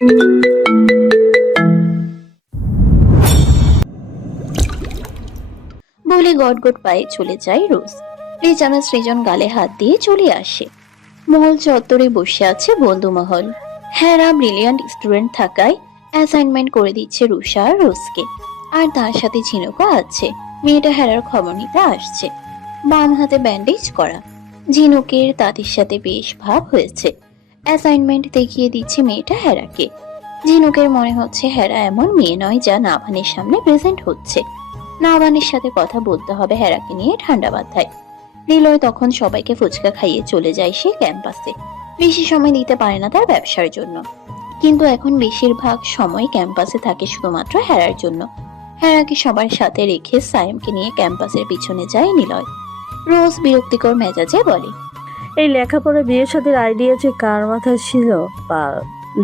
বলে গটগট পায়ে চলে যায় রোজ। রেজানা সৃজন গালে হাত দিয়ে চলে আসে। মহল চত্বরে বসে আছে বন্ধুমহল। হ্যারা ব্রিলিয়ান্ট স্টুডেন্ট থাকায় অ্যাসাইনমেন্ট করে দিচ্ছে রুষা আর রোজকে। আর তার সাথে ঝিনুকও আছে। মেয়েটা হ্যারার খবর নিতে আসছে। বাম হাতে ব্যান্ডেজ করা। ঝিনুকের তাদের সাথে বেশ ভাব হয়েছে। অ্যাসাইনমেন্ট দেখিয়ে দিচ্ছে মেয়েটা হ্যারাকে। ঝিনুকের মনে হচ্ছে হ্যারা এমন মেয়ে নয় যা নাভানের সামনে প্রেজেন্ট হচ্ছে। নাভানের সাথে কথা বলতে হবে হ্যারাকে নিয়ে ঠান্ডা মাথায়। নিলয় তখন সবাইকে ফুচকা খাইয়ে চলে যায় সে ক্যাম্পাসে। বেশি সময় দিতে পারে না তার ব্যবসার জন্য, কিন্তু এখন বেশিরভাগ সময় ক্যাম্পাসে থাকে শুধুমাত্র হ্যারার জন্য। হ্যারাকে সবার সাথে রেখে সাইমকে নিয়ে ক্যাম্পাসের পিছনে যায় নিলয়। রোজ বিরক্তিকর মেজাজে বলে, এই লেখাপড়া বিয়ে শাদীর আইডিয়া যে কার মাথায় ছিল। বা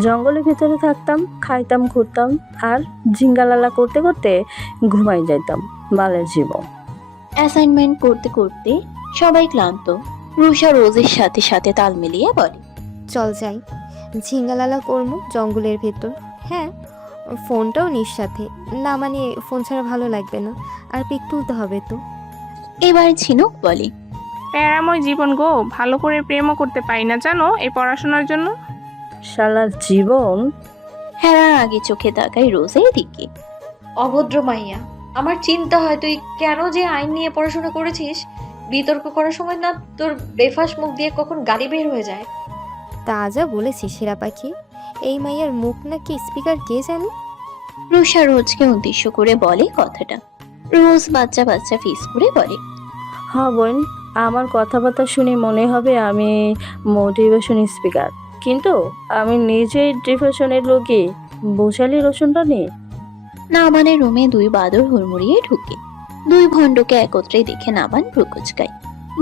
জঙ্গলের ভিতরে থাকতাম, খাইতাম, ঘুরতাম আর জিঙ্গালালা করতে করতে ঘুমাই যাইতাম। বালের জীবন। অ্যাসাইনমেন্ট করতে করতে সবাই ক্লান্ত। রুষা রোজের সাথে সাথে তাল মিলিয়ে বলে, চল যাই, ঝিঙ্গালালা করবো জঙ্গলের ভেতর। হ্যাঁ, ফোনটাও নিস সাথে, না মানে ফোন ছাড়া ভালো লাগবে না, আর পিক তুলতে হবে তো। এবার ঝিনুক বলে, প্যারাময় জীবন গো, ভালো করে প্রেমও করতে পারি না জানো এই পড়াশোনার জন্য। শালার জীবন। হ্যারার আগে চোখে তাকায় রোজের দিকে। অভদ্র মাইয়া, আমার চিন্তা হয় তুই কেন যে আইন নিয়ে পড়াশোনা করেছিস। বিতর্ক করার সময় না তোর বেফাস মুখ দিয়ে কখন গালি বের হয়ে যায়। তা যা বলেছিস সেরা পাখি, এই মাইয়ার মুখ নাকি স্পিকার কে জানে। রুষা রোজকে উদ্দেশ্য করে বলে কথাটা। রোজ বাচ্চা বাচ্চা ফিস করে বলে, হ্যাঁ বোন, আমার কথাবার্তা শুনে মনে হবে আমি মোটিভেশন স্পিকার, কিন্তু আমি নিজেই ডিফেশনের লোকে বোঝালি রোশনটা নেই। নাবানের রুমে দুই বাদর হুড়মুড়িয়ে ঢুকে। দুই ভণ্ডকে একত্রে দেখে নাবান ভ্রুকুচকায়।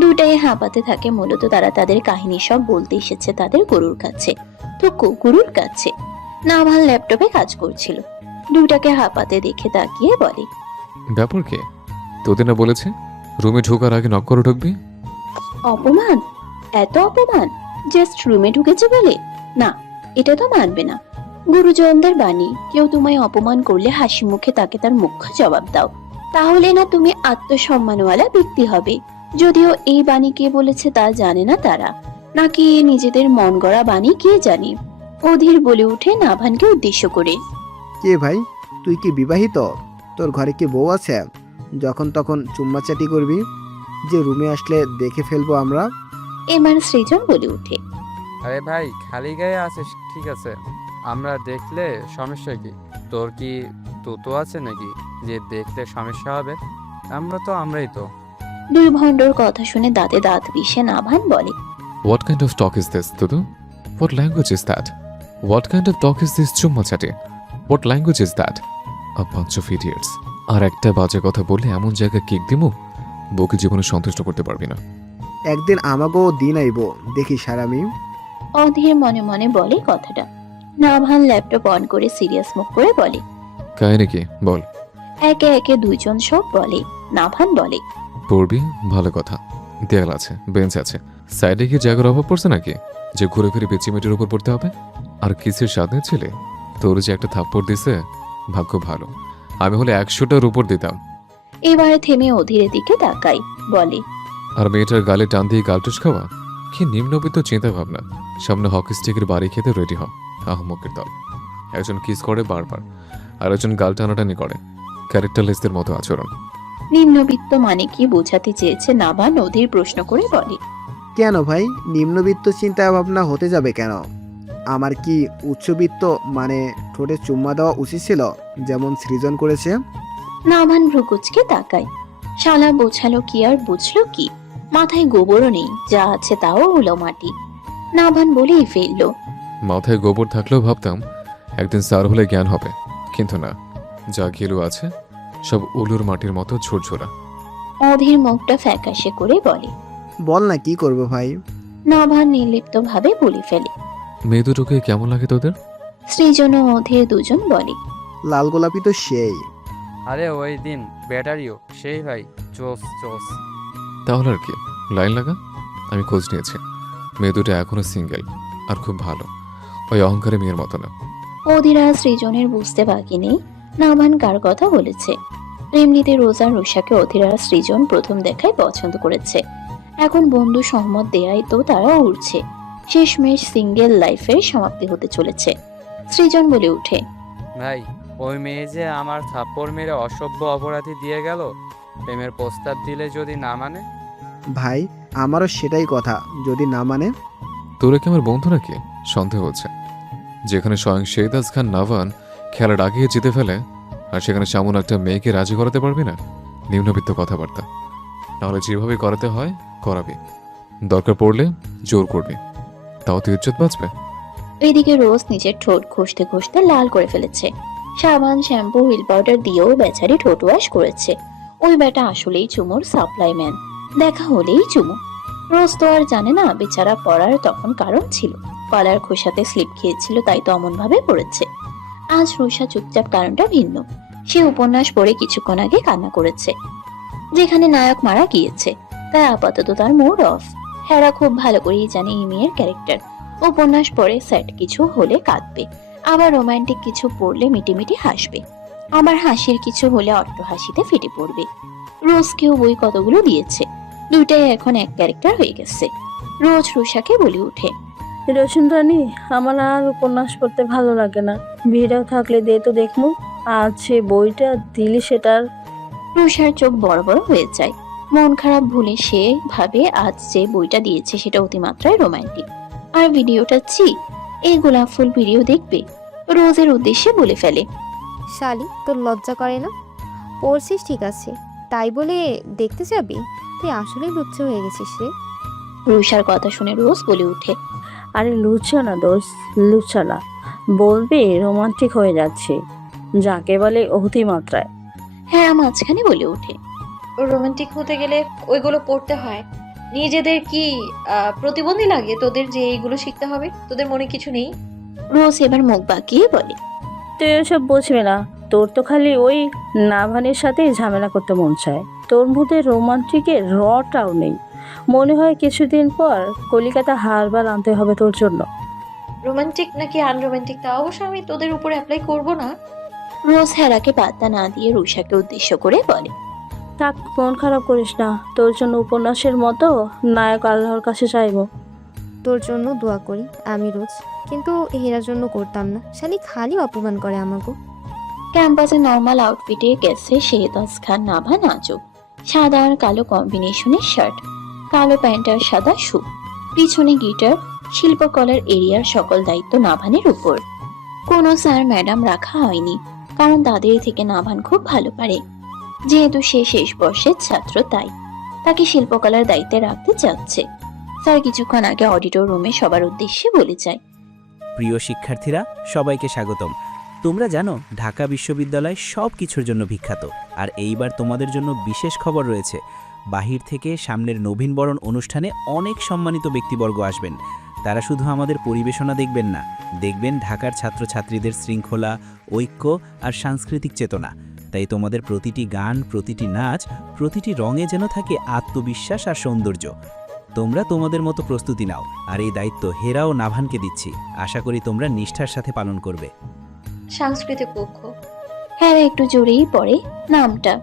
দুটাই হাঁপাতে থাকে। মূলত তারা তাদের কাহিনী সব বলতে এসেছে তাদের গুরুর কাছে, তো গুরুর কাছে। নাভান ল্যাপটপে কাজ করছিল। দুটাকে হাঁপাতে দেখে তাকিয়ে বলে, ব্যাপার কে? তোদের না বলেছে রুমে ঢোকার আগে নক করে ঢুকবি? অপমান? এত অপমান? জাস্ট রুমে ঢুকেছে বলে? না, এটা তো মানবে না। গুরুজনদের বাণী, কেউ তোমায় অপমান করলে হাসি মুখে তাকে তার মুখ্য জবাব দাও, তাহলে না তুমি আত্মসম্মানওয়ালা ব্যক্তি হবে। যদিও এই বাণী কে বলেছে তা জানে না তারা, নাকি নিজেদের মন গড়া বাণী কে জানে। অধীর বলে উঠে নাভানকে উদ্দেশ্য করে, কে ভাই, তুই কি বিবাহিত? তোর ঘরে কি বউ আছে? যখন তখন চুম্মাচাটি করবি যে রুমে আসলে দেখে ফেলবো আমরা। এবার সৃজন বলে উঠে, আরে ভাই, খালি গায়ে আছিস ঠিক আছে, আমরা দেখলে সমস্যা কি? তোর কি তো আছে নাকি যে দেখলে সমস্যা হবে? আমরা তো আমরাই তো। দুই ভণ্ডর কথা শুনে দাঁতে দাঁত পিষে নাভান বলে, What kind of talk is this, Dudu? What language is that? What kind of talk is this, চুম্মা চাটে? What language is that? A bunch of idiots. আর একটা বাজে কথা বললে এমন জায়গায় কিক দিমু, বউকে জীবনে সন্তুষ্ট করতে পারবি না। একদিন আমাকেও দিন আইব, দেখি সারামি। অধীর মনে মনে বলে কথাটা। নাভান ল্যাপটপ অন করে সিরিয়াস মুখ করে বলে, কাহিনী কি বল। একে একে দুইজন সব বলে। নাভান বলে, পড়বি? ভালো কথা। দেয়াল আছে, বেঞ্চ আছে, সাইডে কি জায়গার অভাব পড়ছে নাকি যে ঘুরে ফিরে বেচিমেটির উপর পড়তে হবে? আর কিসের সাথে ছেলে তোর যে একটা থাপ্পড় দিছে, ভাগ্য ভালো। আমি হলে 100টার উপর দিতাম। এবারে থেমে অধীরের দিকে তাকাই, বলে, আর মেয়েটার গালে টান দিয়ে গালটুস খাওয়া, কি নিম্নবিত্ত চিন্তা ভাবনা। সামনে হকি স্টিকের বাড়ি খেতে রেডি হ। আহমকের দল। একজন কিস করে বারবার, আর একজন গাল টানাটানি করে। ক্যারেক্টারলেসদের মতো আচরণ। নিম্নবিত্ত মানে কি বোঝাতে চেয়েছে নাভান অধীর প্রশ্ন করে বলে, কেন ভাই, নিম্নবিত্ত চিন্তা ভাবনা হতে যাবে কেন? আমার কি উচ্চবিত্ত মানে ঠোঁটে চুম্মা দেওয়া উচিত ছিল যেমন সৃজন করেছে? নাভান ভ্রুকুচকে তাকায়। শালা বোঝালো কি আর বুঝলো কি? মাথায় গোবরও নেই, যা আছে তাও হলো মাটি। নাভান বলেই ফেললো, মাথায় গোবর থাকলেও ভাবতাম একদিন স্যার হলে জ্ঞান হবে, কিন্তু না, যা গেলু আছে সব উলুর মাটির মতো ঝুরঝুরা। অধীর মুখটা ফ্যাকাশে করে বলে, বল না কি করবো ভাই? নাভান নির্লিপ্ত ভাবে বলে ফেলে, মেয়ে দুটোকে কেমন লাগে তোদের? সৃজন ও অধীর দুজন বলে, লাল গোলাপি তো সেই। আরে ওই দিন ব্যাটারিও সেই ভাই, চোস চোস। তাহলে আর কি, লাইন লাগা। আমি খোঁজ নিয়েছি, মেয়ে দুটো এখনো সিঙ্গেল, আর খুব ভালো। ওই অহংকারে মেয়ের মতো না। অধীরা সৃজনের বুঝতে বাকি নেই নাভান কার কথা বলেছে। এমনিতে রোজা রুষাকে অধীরা সৃজন প্রথম দেখায় পছন্দ করেছে। এখন বন্ধু সহমত দেয়াই তো তারা উড়ছে। শেষমেশ সিঙ্গেল লাইফের সমাপ্তি হতে চলেছে। সৃজন বলে উঠে, ভাই, ওই মেয়ে যে আমার থাপ্পড় মেরে অসভ্য অপরাধী দিয়ে গেল, প্রেমের প্রস্তাব দিলে যদি না মানে? ভাই, আমারও সেটাই কথা, যদি না মানে। তোরা কি আমার বন্ধু নাকি? সন্দেহ হচ্ছে। যেখানে স্বয়ং শেহদাস খান নাভান খেলার আগে জিতে ফেলে, আর সেখানে সামনে একটা মেয়েকে রাজি করাতে পারবি না? নিম্নবিত্ত কথাবার্তা। নাহলে যেভাবে করাতে হয় করাবি, দরকার পড়লে জোর করবি, তাও তুই ইজ্জত বাঁচবে। এদিকে রোজ নিজের ঠোঁট ঘষতে ঘষতে লাল করে ফেলেছে। সাবান, শ্যাম্পু, হুইল পাউডার দিয়েও বেচারি ঠোঁট ওয়াশ করেছে। ওই বেটা আসলেই চুমুর সাপ্লাই ম্যান, দেখা হলেই চুমু। রোজ তো আর জানে না বেচারা পড়ার তখন কারণ ছিল, কলার খোসাতে স্লিপ খেয়েছিল, তাই তো অমন ভাবে পড়েছে। আজ রুষা চুপচাপ, কারণটা ভিন্ন। সে উপন্যাস পড়ে কিছুক্ষণ আগে কান্না করেছে। যেখানে নায়ক মারা গিয়েছে, তাই আপাতত তার মুড অফ। হেরা খুব ভালো করেই জানে এই মেয়ের ক্যারেক্টার। উপন্যাস পড়ে স্যাড কিছু হলে কাঁদবে, আবার রোমান্টিক কিছু পড়লে মিটিমিটি হাসবে, আবার হাসির কিছু হলে অট্ট হাসিতে ফেটে পড়বে। রোজকেও বই কতগুলো দিয়েছে, দুইটাই এখন এক ক্যারেক্টার হয়ে গেছে। রোজ রুষাকে বলে উঠে, রোশন রানী, আমার আর উপন্যাস পড়তে ভালো লাগে না। ভিড়ও থাকলে দে তো দেখমু। আজ সে বইটা দিলি সেটার। রুষার চোখ বড় বড় হয়ে যায়। মন খারাপ ভুলে সে ভাবে আজ যে বইটা দিয়েছে সেটা অতিমাত্রায় রোমান্টিক। আর ভিডিওটা এই গোলাপ ফুল ভিডিও দেখবে। রোজের উদ্দেশ্যে বলে ফেলে, শালি, তোর লজ্জা করে না? পড়ছিস ঠিক আছে, তাই বলে দেখতে যাবি? তুই আসলেই লুচ্ছ হয়ে গেছিস রে। রুষার কথা শুনে রোজ বলে উঠে, আরে লুচা না দোষ, লুচা না, বলবি রোমান্টিক হয়ে যাচ্ছে, যাকে বলে অতিমাত্রায়। হ্যাঁ মাঝখানে বলে উঠে, রোমান্টিক হতে গেলে ওইগুলো পড়তে হয়। নিজেদের কি প্রতিবন্ধী লাগে তোদের যে এইগুলো শিখতে হবে? তোদের মনে কিছু নেই? রোজ এবার মুখ বাঁকিয়ে বলে, তুই এসব বুঝবি না, তোর তো খালি ওই নাভানের সাথেই ঝামেলা করতে মন চায়। তোর মধ্যে রোমান্টিকের রটাও নেই। মনে হয় কিছুদিন পর কলিকাতা হারবার আনতে হবে তোর জন্য। রোমান্টিক নাকি আনরোমান্টিক তা অবশ্য আমি তোদের উপরে অ্যাপ্লাই করব না। রোজ হেরাকে পাত্তা না দিয়ে রুষাকে উদ্দেশ্য করে বলে, থাক, মন খারাপ করিস না, তোর জন্য উপন্যাসের মতো নায়ক আল্লাহর কাছে চাইবো। তোর জন্য দোয়া করি আমি রোজ, কিন্তু হেরার জন্য করতাম না। শালি খালি অপমান করে আমাকে। ক্যাম্পাসে নর্মাল আউটফিটে গেছে শেহদাস খান নাভা নাচুক। সাদা আর কালো কম্বিনেশনের শার্ট, কালো প্যান্ট আর সাদা শু, পিছনে গিটার। শিল্পকলার এরিয়ার সকল দায়িত্ব নাভানের উপর। কোনো স্যার ম্যাডাম রাখা হয়নি, কারণ তাদের থেকে নাভান খুব ভালো পারে। যেহেতু সে শেষ বর্ষের ছাত্র, তাই তাকে শিল্পকলার দায়িত্বে রাখতে চাচ্ছে। স্যার কিছুক্ষণ আগে অডিটর রুমে সবার উদ্দেশ্যে বলে যায়, প্রিয় শিক্ষার্থীরা, সবাইকে স্বাগতম। তোমরা জানো ঢাকা বিশ্ববিদ্যালয় সব কিছুর জন্য বিখ্যাত, আর এইবার তোমাদের জন্য বিশেষ খবর রয়েছে। বাহির থেকে সামনের নবীনবরণ অনুষ্ঠানে অনেক সম্মানিত ব্যক্তিবর্গ আসবেন। তারা শুধু আমাদের পরিবেশনা দেখবেন না, দেখবেন ঢাকার ছাত্রছাত্রীদের শৃঙ্খলা, ঐক্য আর সাংস্কৃতিক চেতনা। তাই তোমাদের প্রতিটি গান, প্রতিটি নাচ, প্রতিটি রঙে যেন থাকে আত্মবিশ্বাস আর সৌন্দর্য। তোমরা তোমাদের মতো প্রস্তুতি নাও, আর এই দায়িত্ব হেরা ও নাভানকে দিচ্ছি। আশা করি তোমরা নিষ্ঠার সাথে পালন করবে। সাংস্কৃতিক পক্ষ। হ্যাঁ একটু জোরেই পড়ে নামটা।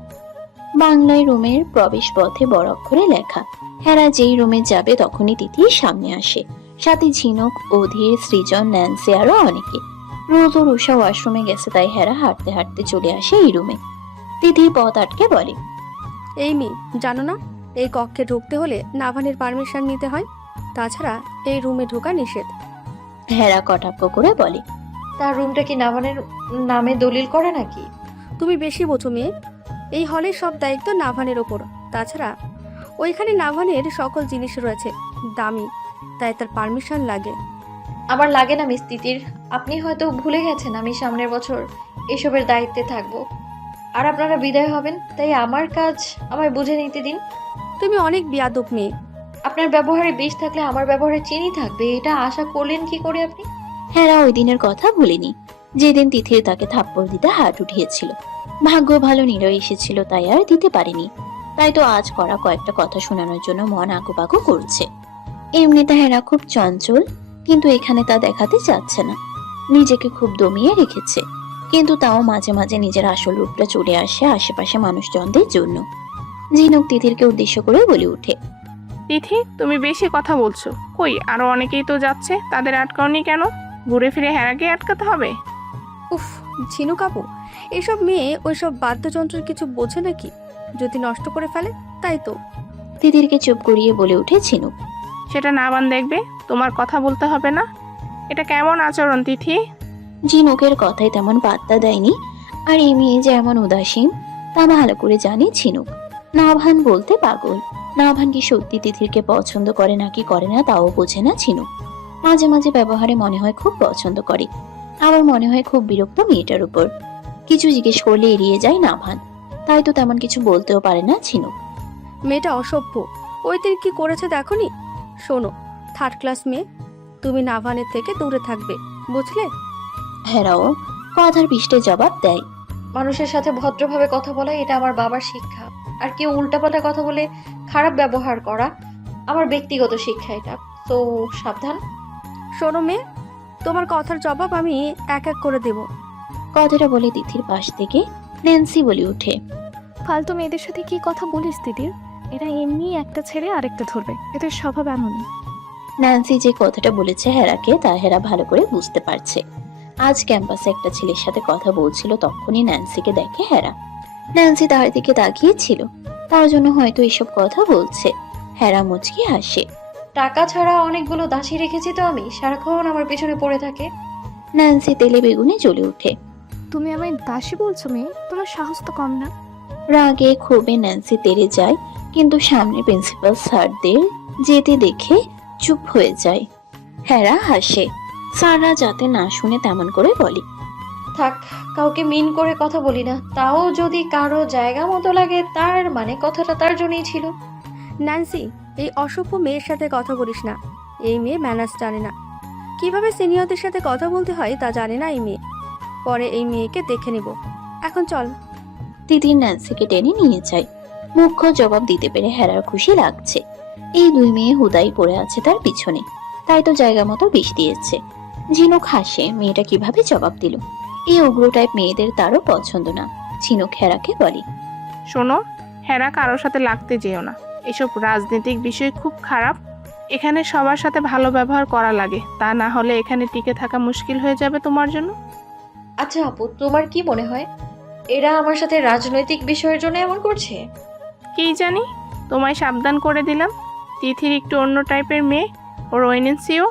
বাংলায় রুমের প্রবেশ পথে বড় অক্ষরে লেখা। হেরা যেই রুমে যাবে তখনই তিথি সামনে আসে, সাথে ঝিনুক, অধীর, সৃজন, ন্যান্সি আরো অনেকে। রোজ ও রুষা ওয়াশরুমে গেছে, তাই হেরা হাঁটতে হাঁটতে চলে আসে এই রুমে। তিথি পথ আটকে বলে, এই মেয়ে, জানো না এই কক্ষে ঢুকতে হলে নাভানের পারমিশন নিতে হয়, তাছাড়া এই রুমে ঢোকা নিষেধ। হেরা কটাক্ষ করে বলে, তার রুমটা কি নাভানের নামে দলিল করা নাকি? তুমি বেশি বোঝো মেয়ে, এই হলের সব দায়িত্ব নাভানের ওপর। তাছাড়া ওইখানে নাভানের সকল জিনিস রয়েছে দামি, তাই তার পারমিশন লাগে। আমার লাগে না মিস তিতির, আপনি হয়তো ভুলে গেছেন আমি সামনের বছর এসবের দায়িত্বে থাকব, আর আপনারা বিদায় হবেন, তাই আমার কাজ আমায় বুঝে নিতে দিন। তুমি অনেক বেয়াদব মেয়ে। আপনার ব্যবহারে বিষ থাকলে আমার ব্যবহারে চিনি থাকবে, এটা আশা করলেন কি করে আপনি? হেরা ওই দিনের কথা ভুলেনি, যেদিন তিথির তাকে থাপ্পড় দিতে হাত উঠিয়েছিল। ভাগ্য ভালো নিলয় এসেছিল, তাই আর দিতে পারেনি। তাই তো আজ করা কয়েকটা কথা শোনানোর জন্য মন আঁকুপাকু করছে। এমনিতে হেরা খুব চঞ্চল, কিন্তু এখানে তা দেখাতে চাচ্ছে না। নিজেকে খুব দমিয়ে রেখেছে, কিন্তু তাও মাঝে মাঝে নিজের আসল রূপটা চলে আসে আশেপাশে মানুষজনদের জন্য। ঝিনুক তিথিরকে উদ্দেশ্য করে বলে ওঠে, তিথি, তুমি বেশি কথা বলছো। কই, আরো অনেকেই তো যাচ্ছে, তাদের আটকাওনি কেন? ঘুরে ফিরে হেরাকে আটকাতে হবে? উফ, ঝিনু কাপু, এসব মেয়ে ওইসব বাদ্যযন্ত্রের কিছু বোঝে নাকি? যদি নষ্ট করে ফেলে তাই তো। তিথিরকে চুপ করিয়ে বলে ওঠে ঝিনুক। সেটা নাবান দেখবে, তোমার কথা বলতে হবে না। এটা কেমন আচরণ তিথি? ঝিনুকের কথায় তেমন পাত্তা দেয়নি, আর এই মেয়ে যে এমন উদাসীন তা ভালো করে জানে ঝিনুক। নাভান বলতে পাগল। নাভান কি সত্যি তিথিরকে পছন্দ করে নাকি করে না তাও বোঝে না ঝিনুক। মাঝে মাঝে ব্যবহারে মনে হয় খুব পছন্দ করে, আবার মনে হয় খুব বিরক্ত মেয়েটার উপর। কিছু জিজ্ঞেস করলে এড়িয়ে যায় নাভান, তাই তো তেমন কিছু বলতেও পারে না ঝিনুক। মেয়েটা অসভ্য। ওই দিন কি করেছে দেখনি? শোনো, 3rd ক্লাস মেয়ে, তুমি নাভানের থেকে দূরে থাকবে, বুঝলে? হেরাও কথার পিষ্টে জবাব দেয়। মানুষের সাথে ভদ্রভাবে কথা বলা এটা আমার বাবার শিক্ষা, আর কেউ উল্টাপাল্টা কথা বলে খারাপ ব্যবহার করা আমার ব্যক্তিগত শিক্ষা। এটা তো সাবধান। শোনো মেয়ে, তোমার কথার জবাব আমি এক এক করে দেব। কথাটা বলে তিথির পাশ থেকে ন্যান্সি বলে ওঠে, ফালতু মেয়েদের সাথে কি কথা বলিস দিদির? এরা এমনি একটা ছেড়ে আরেকটা ধরবে, এদের স্বভাব এমনই। ন্যান্সি যে কথাটা বলেছে হেরাকে তা হেরা ভালো করে বুঝতে পারছে। আজ ক্যাম্পাসে একটা ছেলের সাথে কথা বলছিল, তখনই ন্যান্সিকে দেখে হেরা। ন্যান্সি তার দিকে তাকিয়েছিল, তার জন্য হয়তো এসব কথা বলছে। হেরা মুচকি হাসে। টাকা ছাড়া অনেকগুলো দাসী রেখেছি তো আমি, সারাক্ষণ আমার পেছনে পড়ে থাকে। ন্যান্সি তেলে বেগুনে জ্বলে ওঠে। তুমি আমায় দাসী বলছো মেয়ে? তোমার সাহস তো কম না। রাগে ক্ষোভে ন্যান্সি তেড়ে যায়, কিন্তু সামনে প্রিন্সিপাল স্যারদের যেতে দেখে চুপ হয়ে যায়। হেরা হাসে। স্যাররা যাতে না শুনে তেমন করে বলে, থাক, কাউকে মিন করে কথা বলি না, তাও যদি কারো জায়গা মতো লাগে তার মানে কথাটা তার জন্যই ছিল। ন্যান্সি, এই অসভ্য মেয়ের সাথে কথা বলিস না। এই মেয়ে ম্যানার্স জানে না, কিভাবে সিনিয়রদের সাথে কথা বলতে হয় তা জানে না এই মেয়ে। পরে এই মেয়েকে দেখে নেব। এখন চল। তিতির ন্যান্সিকে টেনে নিয়ে যায়। মুখ্য জবাব দিতে পেরে হেরার খুশি লাগছে। এই দুই মেয়ে হুদাই পড়ে আছে তার পিছনে, তাই তো জায়গা মতো বিষ দিয়েছে। ঝিনুক হাসে, মেয়েটা কিভাবে জবাব দিল। এই উগ্র টাইপ মেয়েদের তারও পছন্দ না। ঝিনুক হেরাকে বলে, শোনো, হেরা কারোর সাথে লাগতে যেও না। এসব রাজনৈতিক বিষয় খুব খারাপ। এখানে সবার সাথে ভালো ব্যবহার করা লাগে, তা না হলে এখানে টিকে থাকা মুশকিল হয়ে যাবে তোমার জন্য। আচ্ছা আপু, তোমার কি মনে হয় এরা আমার সাথে রাজনৈতিক বিষয়ের জন্য এমন করছে? কি জানি, তোমায় সাবধান করে দিলাম। তিথির একটু অন্য টাইপের মেয়ে, ওর ওয়েনেন্সিও।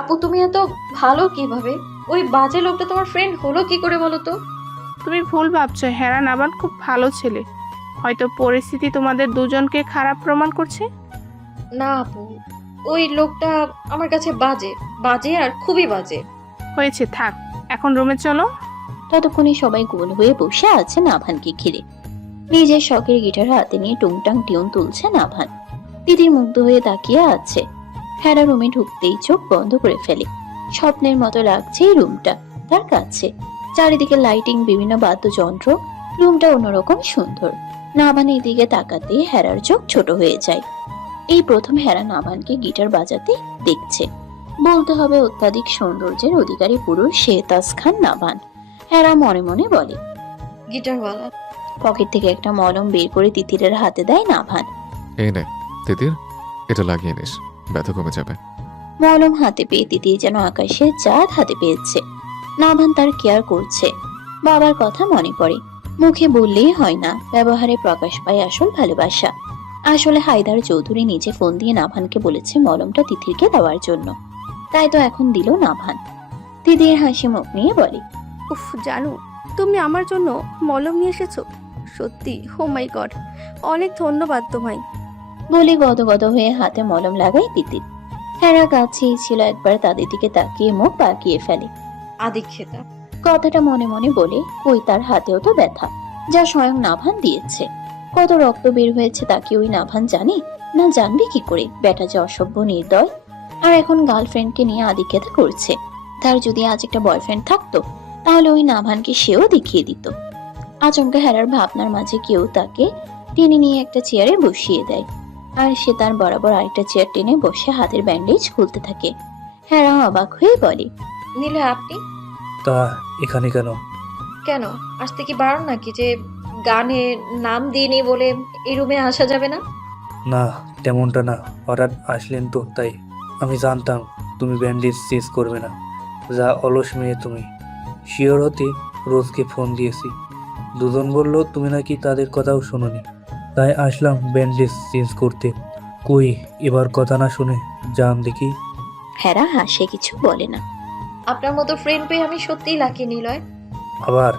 আপু তুমি এত ভালো কিভাবে? ওই বাজে লোকটা তোমার ফ্রেন্ড হলো কি করে বলো তো? তুমি ভুল ভাবছো, হেরা নাবান খুব ভালো ছেলে। হয়তো পরিস্থিতি তোমাদের দুজনকে খারাপ প্রমাণ করছে। না আপু, ওই লোকটা আমার কাছে বাজে, বাজে আর খুবই বাজে। হয়েছে, থাক, এখন রুমে চলো। ততক্ষণে সবাই গোল হয়ে বসে আছে নাভানকে ঘিরে। নিজের শখের গিটার হাতে নিয়ে টুংটাং টিউন তুলছে নাভান। দিদির মুগ্ধ হয়ে তাকিয়ে আছে। হেরা রুমে ঢুকতেই চোখ বন্ধ করে ফেলে। স্বপ্নের মতো লাগছে এই রুমটা তার কাছে। চারিদিকে লাইটিং, বিভিন্ন বাদ্যযন্ত্র, রুমটা অন্যরকম সুন্দর। নাভানের দিকে তাকাতে হেরার চোখ ছোট হয়ে যায়। এই প্রথম হেরা নাভানকে গিটার বাজাতে দেখছে। বলতে হবে অত্যাধিক সৌন্দর্যের অধিকারী পুরুষ শেহতাজ খান নাভান। হেরা মনে মনে বলে। গিটারওয়ালা পকেট থেকে একটা মলম বের করে তিতিরের হাতে দেয় নাভান। এই নে তিতির, এটা লাগিয়ে নিস, ব্যথা কমে যাবে। মলম হাতে পেয়ে তিতির যেন আকাশে চাঁদ হাতে পেয়েছে। নাভান তার কেয়ার করছে। বাবার কথা মনে পড়ে। মুখে বললেই হয় না, ব্যবহারে প্রকাশ পায় আসল ভালোবাসা। আসলে হায়দার চৌধুরী নিজে ফোন দিয়ে নাভানকে বলেছে মলমটা তিতিরকে দেওয়ার জন্য, তাই তো এখন দিল নাভান। তিতির হাসি মুখ নিয়ে বলে, উফ জানু, তুমি আমার জন্য মলম নিয়ে এসেছো? সত্যি, ও মাই গড, অনেক ধন্যবাদ তোমায়। বলে গদগদ হয়ে হাতে মলম লাগাই তিতির। হেরা কাছেই ছিল, একবার তাদের দিকে তাকিয়ে মুখ বাঁকিয়ে ফেলে। আদিক্ষেতা কথাটা মনে মনে বলে, কই তার হাতেও তো ব্যথা, যা স্বয়ং নাভান দিয়েছে। কত রক্ত বের হয়েছে তা কি ওই নাভান জানে? না জানবে কি করে? বেটা যে অসভ্য নির্দয়, আর এখন গার্লফ্রেন্ডকে নিয়ে আদিক্ষেতা করছে। তার যদি আজ একটা বয়ফ্রেন্ড থাকতো তাহলে ওই নাভানকে সেও দেখিয়ে দিত। আচমকা হেরার ভাবনার মাঝে কেউ তাকে টেনে নিয়ে একটা চেয়ারে বসিয়ে দেয়, আর সে তার বরাবর আরেকটা চেয়ার টেনে বসে হাতের ব্যান্ডেজ খুলতে থাকে। হেরা অবাক হয়ে বলে, নিলে আপনি? তা এখানে কেন? কেন আসতে কি বারণ নাকি যে গানে নাম দিইনি বলে এই রুমে আসা যাবে না? না, তেমনটা না, হঠাৎ আসলেন তো তাই। আমি জানতাম তুমি ব্যান্ডেজ চেঞ্জ করবে না, যা অলস মেয়ে তুমি। শিওর হতে রোজকে ফোন দিয়েছি, দুজন বলল তুমি নাকি তাদের কথাও শোনোনি, তাই আসলাম ব্যান্ডেজ চেঞ্জ করতে। কই এবার কথা না শুনে যান দেখি। হেরা হাসে, কিছু বলে না। আপনার মতো ফ্রেন্ড পেয়ে আমি সত্যিই লাকি নিলয়। আবার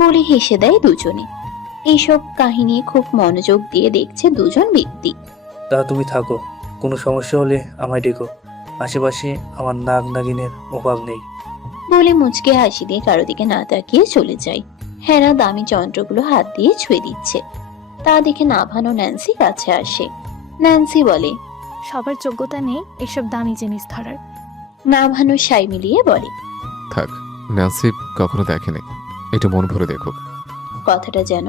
বলে হেসে দেয় দুজনে। এইসব কাহিনী খুব মনোযোগ দিয়ে দেখছে দুজন ব্যক্তি। তা তুমি থাকো, কোনো সমস্যা হলে আমায় ডেকো, আশেপাশে আমার নাগ নাগিনের অভাব নেই। বলে মুচকে হাসি দিয়ে কারো দিকে না তাকিয়ে চলে যায়। হেরা দামি যন্ত্রগুলো হাত দিয়ে ছুঁয়ে দিচ্ছে। তা দেখে নাভান ও ন্যান্সি কাছে আসে। ন্যান্সি বলে, সবার যোগ্যতা নেই এসব দামি জিনিস ধরার। নাভানও সাই মিলিয়ে বলে। থাক, ন্যান্সি কখনো দেখেনি, এটা মন ভরে দেখুক। কথাটা যেন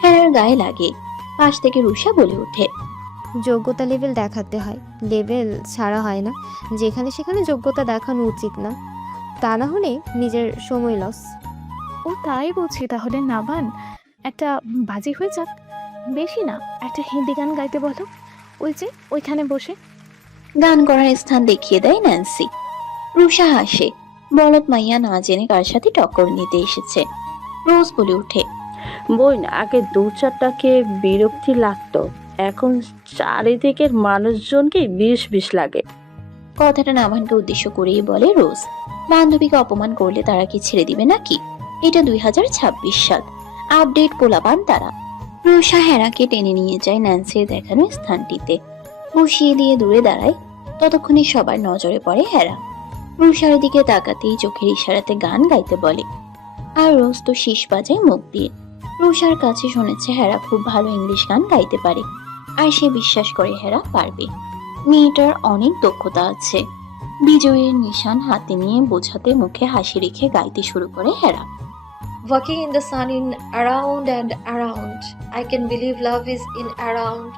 হেরার গায়ে লাগে। পাশ থেকে রুষা বলে ওঠে, যোগ্যতা লেভেল দেখাতে হয়, লেভেল ছাড়া হয় না। যেখানে সেখানে যোগ্যতা দেখানো উচিত না, তা না হলে নিজের সময় লস। ও তাই বলছি, তাহলে নাভান একটা বাজি হয়ে যাক। বেশি না, একটা হিন্দি গান গাইতে বলো, ওই যে ওইখানে বসে। গান করার স্থান দেখিয়ে দেয় ন্যান্সি। রুষা হাসে। বলদ মাইয়া না জেনে কার সাথে টক্কর নিতে এসেছে। রোজ বলে ওঠে, বই না, আগে 2-4টাকে বিরক্তি লাগতো, এখন চারিদিকের মানুষজনকে বিষ লাগে। কথাটা নাভানকে উদ্দেশ্য করেই বলে রোজ। বান্ধবীকে অপমান করলে তারা কি ছেড়ে দিবে নাকি? এটা 2026 সাল, আপডেট পোলাপান তারা। রুষা হেরাকে টেনে নিয়ে যায় ন্যান্সির দেখানো স্থানটিতে, বসিয়ে দিয়ে দূরে দাঁড়ায়। ততক্ষণে সবার নজরে পড়ে হেরা। রুষার দিকে তাকাতেই চোখের ইশারাতে গান গাইতে বলে, আর রোজ তো শীষ বাজায় মুখ দিয়ে। রুষার কাছে শুনেছে হেরা খুব ভালো ইংলিশ গান গাইতে পারে, আর সে বিশ্বাস করে হেরা পারবে। মেয়েটার অনেক দক্ষতা আছে। বিজয়ের নিশান হাতে নিয়ে বোঝাতে মুখে হাসি রেখে গাইতে শুরু করে হেরা। Walking in the sun in around and around. I can believe love is in around.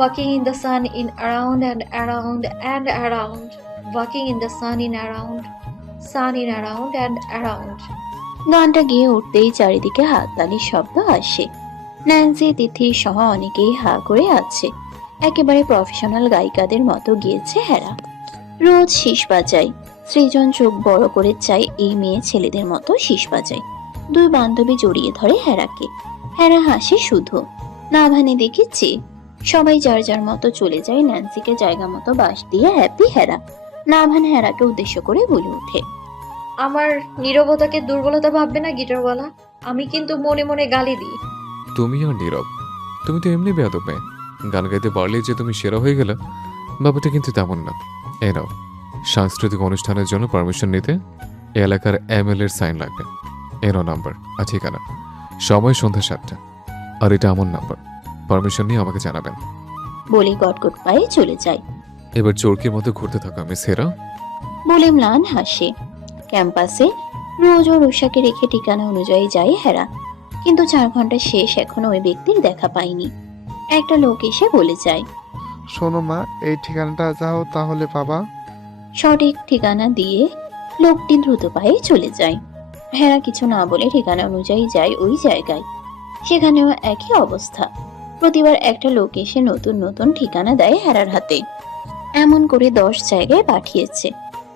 Walking in the sun in around and around and around. Walking in the sun in around. Sun in around and around. গানটা গিয়ে উঠতেই চারিদিকে হাততালির শব্দ আসে। Nancy, তিথি সহ অনেকেই হা করে আছে। একেবারে প্রফেশনাল গায়িকাদের মতো গিয়েছে হেরা। রোজ শীষ বাজায়। সৃজন চোখ বড় করে চায় এই মেয়ে ছেলেদের মতো শীষ বাজায়। দুই বান্ধবী জড়িয়ে ধরে হেরাকে। হেরা হাসে শুধু। নাভানে দেখেছি সবাই যার যার মতো চলে যায়। ন্যান্সিকে জায়গা মতো বাস দিয়ে হ্যাপি হেরা। নাভান হেরাকে উদ্দেশ্য করে বলে ওঠে, আমার নীরবতাকে দুর্বলতা ভাববে না গিটারওয়ালা। আমি কিন্তু মনে মনে গালি দিই। তুমি আর নীরব, তুমি তো এমনি বেয়াদব মেয়ে। গান গাইতে পারলেই যে তুমি সেরা হয়ে গেলে, ব্যাপারটা কিন্তু তেমন না। এ নাও, সাংস্কৃতিক অনুষ্ঠানের জন্য পারমিশন নিতে এলাকার ML এর সাইন লাগবে। এনো নাম্বার আর ঠিকানা। সময় সন্ধ্যা 7টা। আর এটা আমার নাম্বার, পারমিশন নিয়ে আমাকে জানাবেন। বলে গটগট পায়ে চলে যায়। এবার চোরকির মতো ঘুরতে থাকা মিস হেরা। বলে ম্লান হাসে। ক্যাম্পাসে রোজ ও রুষাকে রেখে ঠিকানা অনুযায়ী যায় হেরা, কিন্তু 4 ঘন্টা শেষ, এখনো ওই ব্যক্তির দেখা পায়নি। একটা লোক এসে বলে যায়, শোনো মা, এই ঠিকানাটা যাও তাহলে পাবা। সঠিক ঠিকানা দিয়ে লোকটি দ্রুত পায়ে চলে যায়। হেরা কিছু না বলে ঠিকানা অনুযায়ী যায় ওই জায়গায়। সেখানেও একই অবস্থা। প্রতিবার একটা লোক এসে নতুন নতুন ঠিকানা দেয় হেরার হাতে। এমন করে 10 জায়গায় পাঠিয়েছে।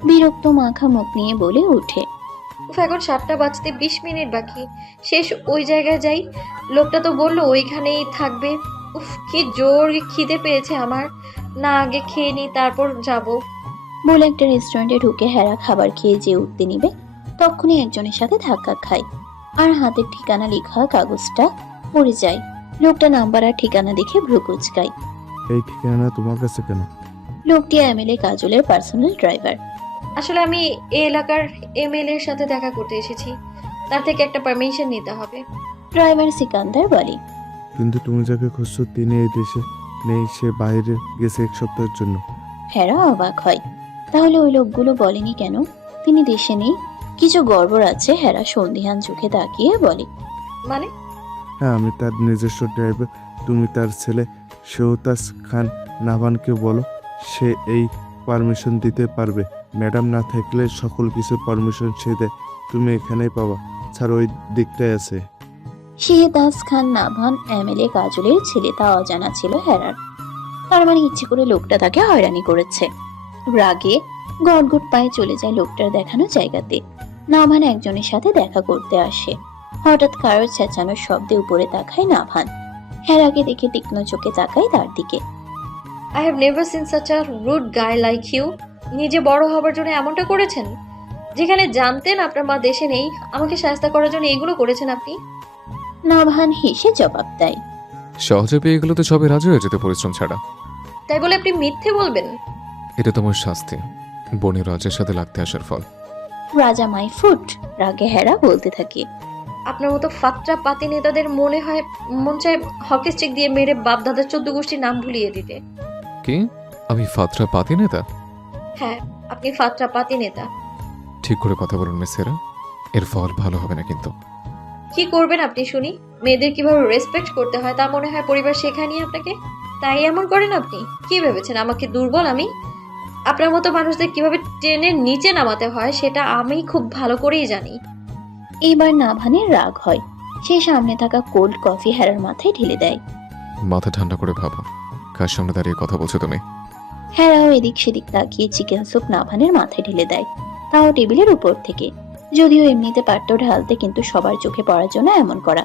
বিরক্ত মাখা মুখ নিয়ে বলে ওঠে, উফ, এখন 7টা বাজতে 20 মিনিট বাকি, শেষ ওই জায়গায় যাই। লোকটা তো বললো ওইখানেই থাকবে। উফ, কি জোর খিদে পেয়েছে আমার, না আগে খেয়ে নি তারপর যাব। বলে একটা রেস্টুরেন্টে ঢুকে হেরা খাবার খেয়ে যে উঠতে নিবে, তখনই একজনের সাথে ধাক্কা খায়, আর হাতের ঠিকানা লেখা কাগজটা পড়ে যায়। লোকটা নাম্বার আর ঠিকানা দেখে ভ্রু কুচকায়। এই ঠিকানা তোমার কাছে কেন? লোকটি MLA কাজলের পার্সোনাল ড্রাইভার। আসলে আমি এই এলাকার ML এর সাথে দেখা করতে এসেছি, তার থেকে একটা পারমিশন নিতে হবে। ড্রাইভার সিকান্দার বলে, কিন্তু তুমি যাকে খুঁজছো তিনি এই দেশে নেই, সে বাইরে গেছে 1 সপ্তাহের জন্য। হেরা অবাক হয়। তাহলে ওই লোকগুলো বলেনি কেন তিনি দেশে নেই? কিছু গড়বড় আছে। হেরা সন্দিহান চোখে তাকিয়ে বলে, মানে? হ্যাঁ, আমি তার নিজস্ব ড্রাইভার, তুমি তার ছেলে শেহতাজ খান। নাভানকে বলো, সে এই পারমিশন দিতে পারবে। ম্যাডাম না থাকলে সকল কিছু পারমিশন সে দেয়। তুমি এখানেই পাবা, ছাড় ওই দিকটায় আছে। শেহতাজ খান নাভান এমএলএ কাজলের ছেলে তা অজানা ছিল হেরার। তার মানে ইচ্ছে করে লোকটা তাকে হয়রানি করেছে। রাগে গটগট পায়ে চলে যায় লোকটার দেখানো জায়গাতে। নাভান একজনের সাথে দেখা করতে আসে। হঠাৎ কারোর চেঁচানোর শব্দে উপরে তাকায় নাভান। হেরাকে দেখে তীক্ষ্ণ চোখে তাকায় তার দিকে। I have never seen such a rude guy like you. নিজে বড় হবার জন্য এমনটা করেছেন? যেখানে জানতেন আপনার মা দেশে নেই, আমাকে সাহায্য করার জন্য এগুলো করেছেন আপনি? নাভান হেসে জবাব দেয়। সহজে পেয়ে গেলে তো সবে রাজি হয়ে যেতে পরিশ্রম ছাড়া। তাই বলে আপনি মিথ্যে বলবেন? এটা তোমার শাস্তি, বনের রাজের সাথে লাগতে আসার ফল। রাজা মাই ফুট, রাগে হেরা বলতে থাকে। আপনার মতো ফাত্রা পাতি নেতাদের মন চায় হকি স্টিক দিয়ে মেরে বাপ দাদার 14 গোষ্ঠীর নাম ভুলিয়ে দিতে। কি? আমি ফাতরা পাতি নেতা? হ্যাঁ, আপনি ফাত্রা পাতি নেতা। ঠিক করে কথা বলুন মিস হেরা, এর ফল ভালো হবে না কিন্তু। কি করবেন আপনি শুনি? মেয়েদের কিভাবে রেসপেক্ট করতে হয় তা মনে হয় পরিবার শেখায়নি আপনাকে, তাই এমন করেন আপনি? কি ভেবেছেন আমাকে দুর্বল? আমি আপনার মতো মানুষদের কিভাবে টেনে নিচে নামাতে হয় সেটা আমি খুব ভালো করেই জানি। এইবার নাভানের রাগ হয়। সে সামনে থাকা কোল্ড কফি হেরার মাথায় ঢেলে দেয়। মাথা ঠান্ডা করে ভাবো, কার সামনে দাঁড়িয়ে কথা বলছো তুমি? হেরাও এদিক সেদিক তাকিয়ে চিকেন স্যুপ নাভানের মাথায় ঢেলে দেয়, তাও টেবিলের উপর থেকে। যদিও এমনিতে পারত ঢালতে, কিন্তু সবার চোখে পড়ার জন্য এমন করা।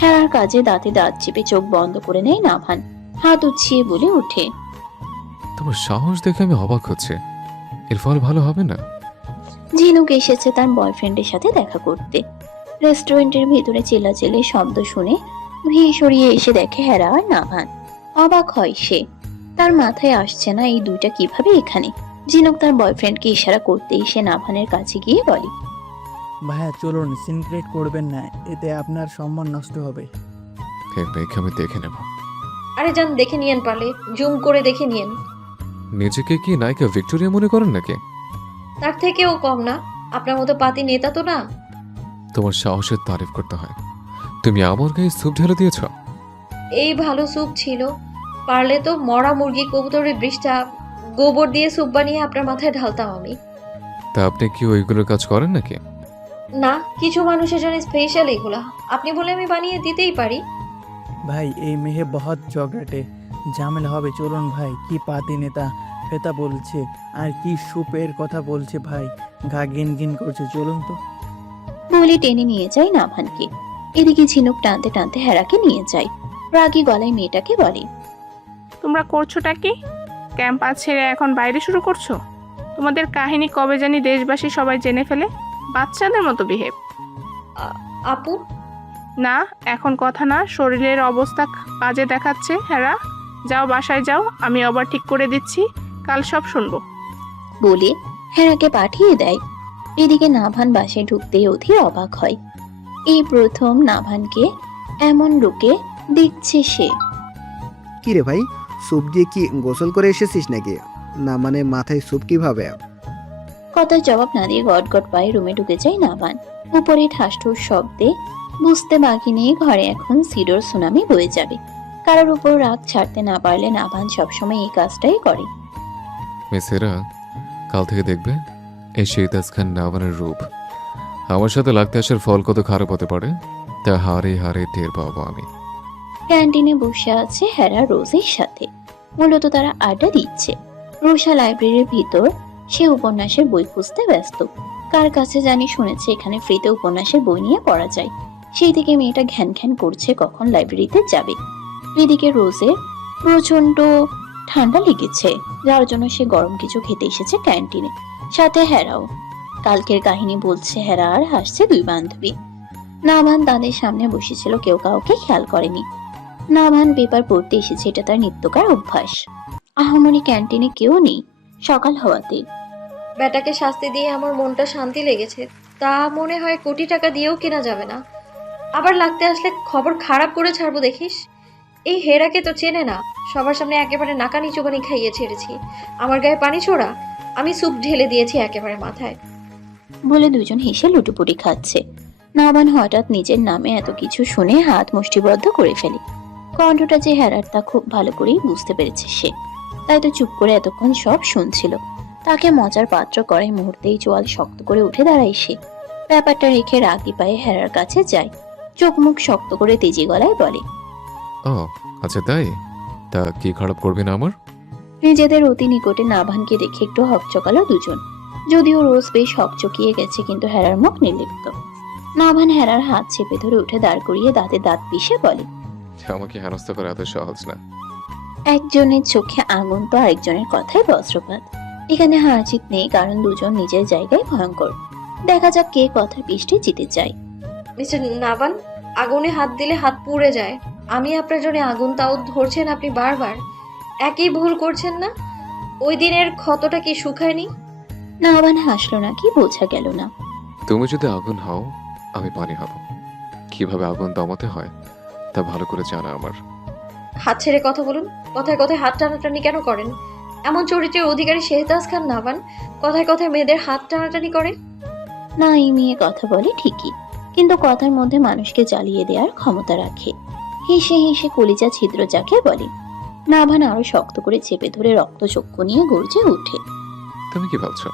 হেরার কাজে দাঁতে দাঁত চেপে চোখ বন্ধ করে নেয় নাভান। হাত উচ্ছিয়ে বলে উঠে, তোমার সাহস দেখে আমি অবাক হচ্ছে, এর ফল ভালো হবে না। ঝিনুক এসেছে তার বয়ফ্রেন্ডের সাথে দেখা করতে। রেস্টুরেন্টের ভিতরে চেল্লাচেল্লি শব্দ শুনে ভিড় সরিয়ে এসে দেখে হেরা আর নাভান। অবাক হয় সে, তার মাথায় আসছে না এই দুইটা কিভাবে এখানে। ঝিনুক তার বয়ফ্রেন্ডকে ইশারা করতেই সে নাভানের কাছে গিয়ে বলে, ভাইয়া চলুন, সিনক্রেট করবেন না, এতে আপনার সম্মান নষ্ট হবে। এই মেয়েকে আমি দেখে নেব। আরে যান, দেখে নিয়েন, পারলে জুম করে দেখে নিয়েন। নিজেকে কি নায়িকা ভিক্টোরিয়া মনে করেন নাকি? তার থেকেও কম না, আপনার মতো পাতি নেতা তো না। তোমার সাহসের তারিফ করতে হয়। তুমি আমার গায়ে স্যুপ ঢেলে দিয়েছ। এই ভালো স্যুপ ছিল, পারলে তো মরা মুরগি কবুতরের বৃষ্টা গোবর দিয়ে স্যুপ বানিয়ে আপনার মাথায় ঢালতাম আমি। তা আপনি কি ওইগুলোর কাজ করেন নাকি? না, কিছু মানুষের জন্য স্পেশাল এগুলা, আপনি বলে আমি বানিয়ে দিতেই পারি। ভাই এই মেয়ে বহুত ঝগড়াটে, ঝামেলা হবে, চলুন ভাই। কি পাতি নেতা ফেতা বলছে, আর কি সুপের কথা বলছে ভাই, গা গিন গিন করছে, চলুন তো। বলে টেনে নিয়ে যায় নাভানকে। এদিকে ঝিনুক টানতে টানতে হেরাকে নিয়ে যায়। রাগী গলায় মেয়েটাকে বলে, তোমরা করছোটা কি? ক্যাম্পাস ছেড়ে এখন বাইরে শুরু করছো? তোমাদের কাহিনী কবে জানি দেশবাসী সবাই জেনে ফেলে। বাচ্চাদের মতো বিহেভ। আপু, না, এখন কথা না, শরীরের অবস্থা বাজে দেখাচ্ছে। হেরা, যাও বাসায় যাও, আমি আবার ঠিক করে দিচ্ছি, কাল সব শুনবো। বলে হেরাকে পাঠিয়ে দেয়। এদিকে নাভান বাসায় ঢুকতেই অধীর অবাক হয়। এই প্রথম নাভানকে এমন লোকে দেখছে সে। কি রে ভাই, স্যুপ দিয়ে কি গোসল করে এসেছিস নাকি? না মানে মাথায় স্যুপ কিভাবে? কথার জবাব না দিয়ে গটগট পায়ে রুমে ঢুকে যায় নাভান। উপরে ঠাসঠুস শব্দে বুঝতে বাকি নেই ঘরে এখন সিডোর সুনামি বয়ে যাবে। কারোর উপর রাগ ছাড়তে না পারলে নাভান সবসময় এই কাজটাই করে। মিস হেরা, কাল থেকে দেখবে এই শেহতাজ খান নাভানের রূপ। আমার সাথে লাগতে আসার ফল কত খারাপ হতে পারে তা হারে হারে টের পাবো আমি। ক্যান্টিনে বসে আছে হেরা রোজের সাথে। মূলত তারা আড্ডা দিচ্ছে। রোষা লাইব্রেরির ভিতর, সে উপন্যাসের বই খুঁজতে ব্যস্ত। কার কাছে জানি শুনেছে এখানে ফ্রিতে উপন্যাসের বই নিয়ে পড়া যায়। সেই থেকে মেয়েটা ঘ্যান ঘ্যান করছে কখন লাইব্রেরিতে যাবে। এদিকে রোজের প্রচন্ড ঠান্ডা লেগেছে, যার জন্য সে গরম কিছু খেতে এসেছে ক্যান্টিনে। সাথে হেরাও। কালকের কাহিনী বলছে হেরা আর হাসছে দুই বান্ধবী। নাভান তাদের সামনে বসেছিল, কেউ কাউকে খেয়াল করেনি। নাভান পেপার পড়তে এসেছে, এটা তার নিত্যকার অভ্যাস। আহামরি ক্যান্টিনে কেউ নেই সকাল হওয়াতে। বেটাকে শাস্তি দিয়ে আমার মনটা শান্তি লেগেছে, তা মনে হয় কোটি টাকা দিয়েও কেনা যাবে না। আবার লাগতে আসলে খবর খারাপ করে ছাড়বো দেখিস। এই হেরাকে তো চেনে না, সবার সামনে একেবারে নাকানি চুবানি খাইয়ে ছেড়েছি। আমার গায়ে পানি ছোড়া, আমি স্যুপ ঢেলে দিয়েছি একেবারে মাথায়। বলে দুজন হেসে লুটোপুটি খাচ্ছে। নাভান হঠাৎ নিজের নামে এত কিছু শুনে হাত মুষ্টিবদ্ধ করে ফেলে। কণ্ঠটা যে হেরার তা খুব ভালো করেই বুঝতে পেরেছে সে, তাই তো চুপ করে এতক্ষণ সব শুনছিল। তাকে মজার পাত্র করে মুহূর্তেই চোয়াল শক্ত করে উঠে দাঁড়ায় সে। ব্যাপারটা রেখে রাগি পায়ে হেরার কাছে যায়, চোখ মুখ শক্ত করে তেজি গলায় বলে, ও আচ্ছা তাই, তা কি খারাপ করবে না আমার? নিজেদের অতি নিকটে নাভানকে দেখে একটু হকচকালো দুজন। যদিও রোজ বেশ হকচকিয়ে গেছে, কিন্তু হেরার মুখ নির্লিপ্ত। নাভান হেরার হাত চেপে ধরে উঠে দাঁড় করিয়ে দাঁতে দাঁত পিষে বলে, আমাকে হেনস্থা করা এত সহজ না। একজনের চোখে আগুন তো আরেকজনের কথায় বজ্রপাত। এখানে হার জিত নেই, কারণ দুজন নিজের জায়গায় ভয়ঙ্কর। দেখা যাক কে কথার পৃষ্ঠে জিতে যায়। মিস্টার নাভান, আগুনে হাত দিলে হাত পুড়ে যায়। আমি আপনার জন্য আগুন, তাও ধরছেন আপনি বারবার। একই ভুল করছেন না? ওই দিনের ক্ষতটা কি শুকায়নি? নাভান হাসলো না, কি বোঝা গেল না। তুমি যদি আগুন হও, আমি পানি হব। কিভাবে আগুন দমাতে হয় তা ভালো করে জানা আমার। হাত ছেড়ে কথা বলুন। কথায় কথায় হাত টানাটানি কেন করেন? এমন চরিত্রের অধিকারী শেহতাজ খান নাভান কথায় কথায় মেয়েদের হাত টানাটানি করে? না, এই মেয়ে কথা বলে ঠিকই, কিন্তু কথার মধ্যে মানুষকে জ্বালিয়ে দেওয়ার ক্ষমতা রাখে। হেসে হেসে কলিজা ছিদ্র যাকে বলে। নাভান আরো শক্ত করে চেপে ধরে রক্তচক্ষু নিয়ে গর্জে উঠে, তুমি কি ভাবছো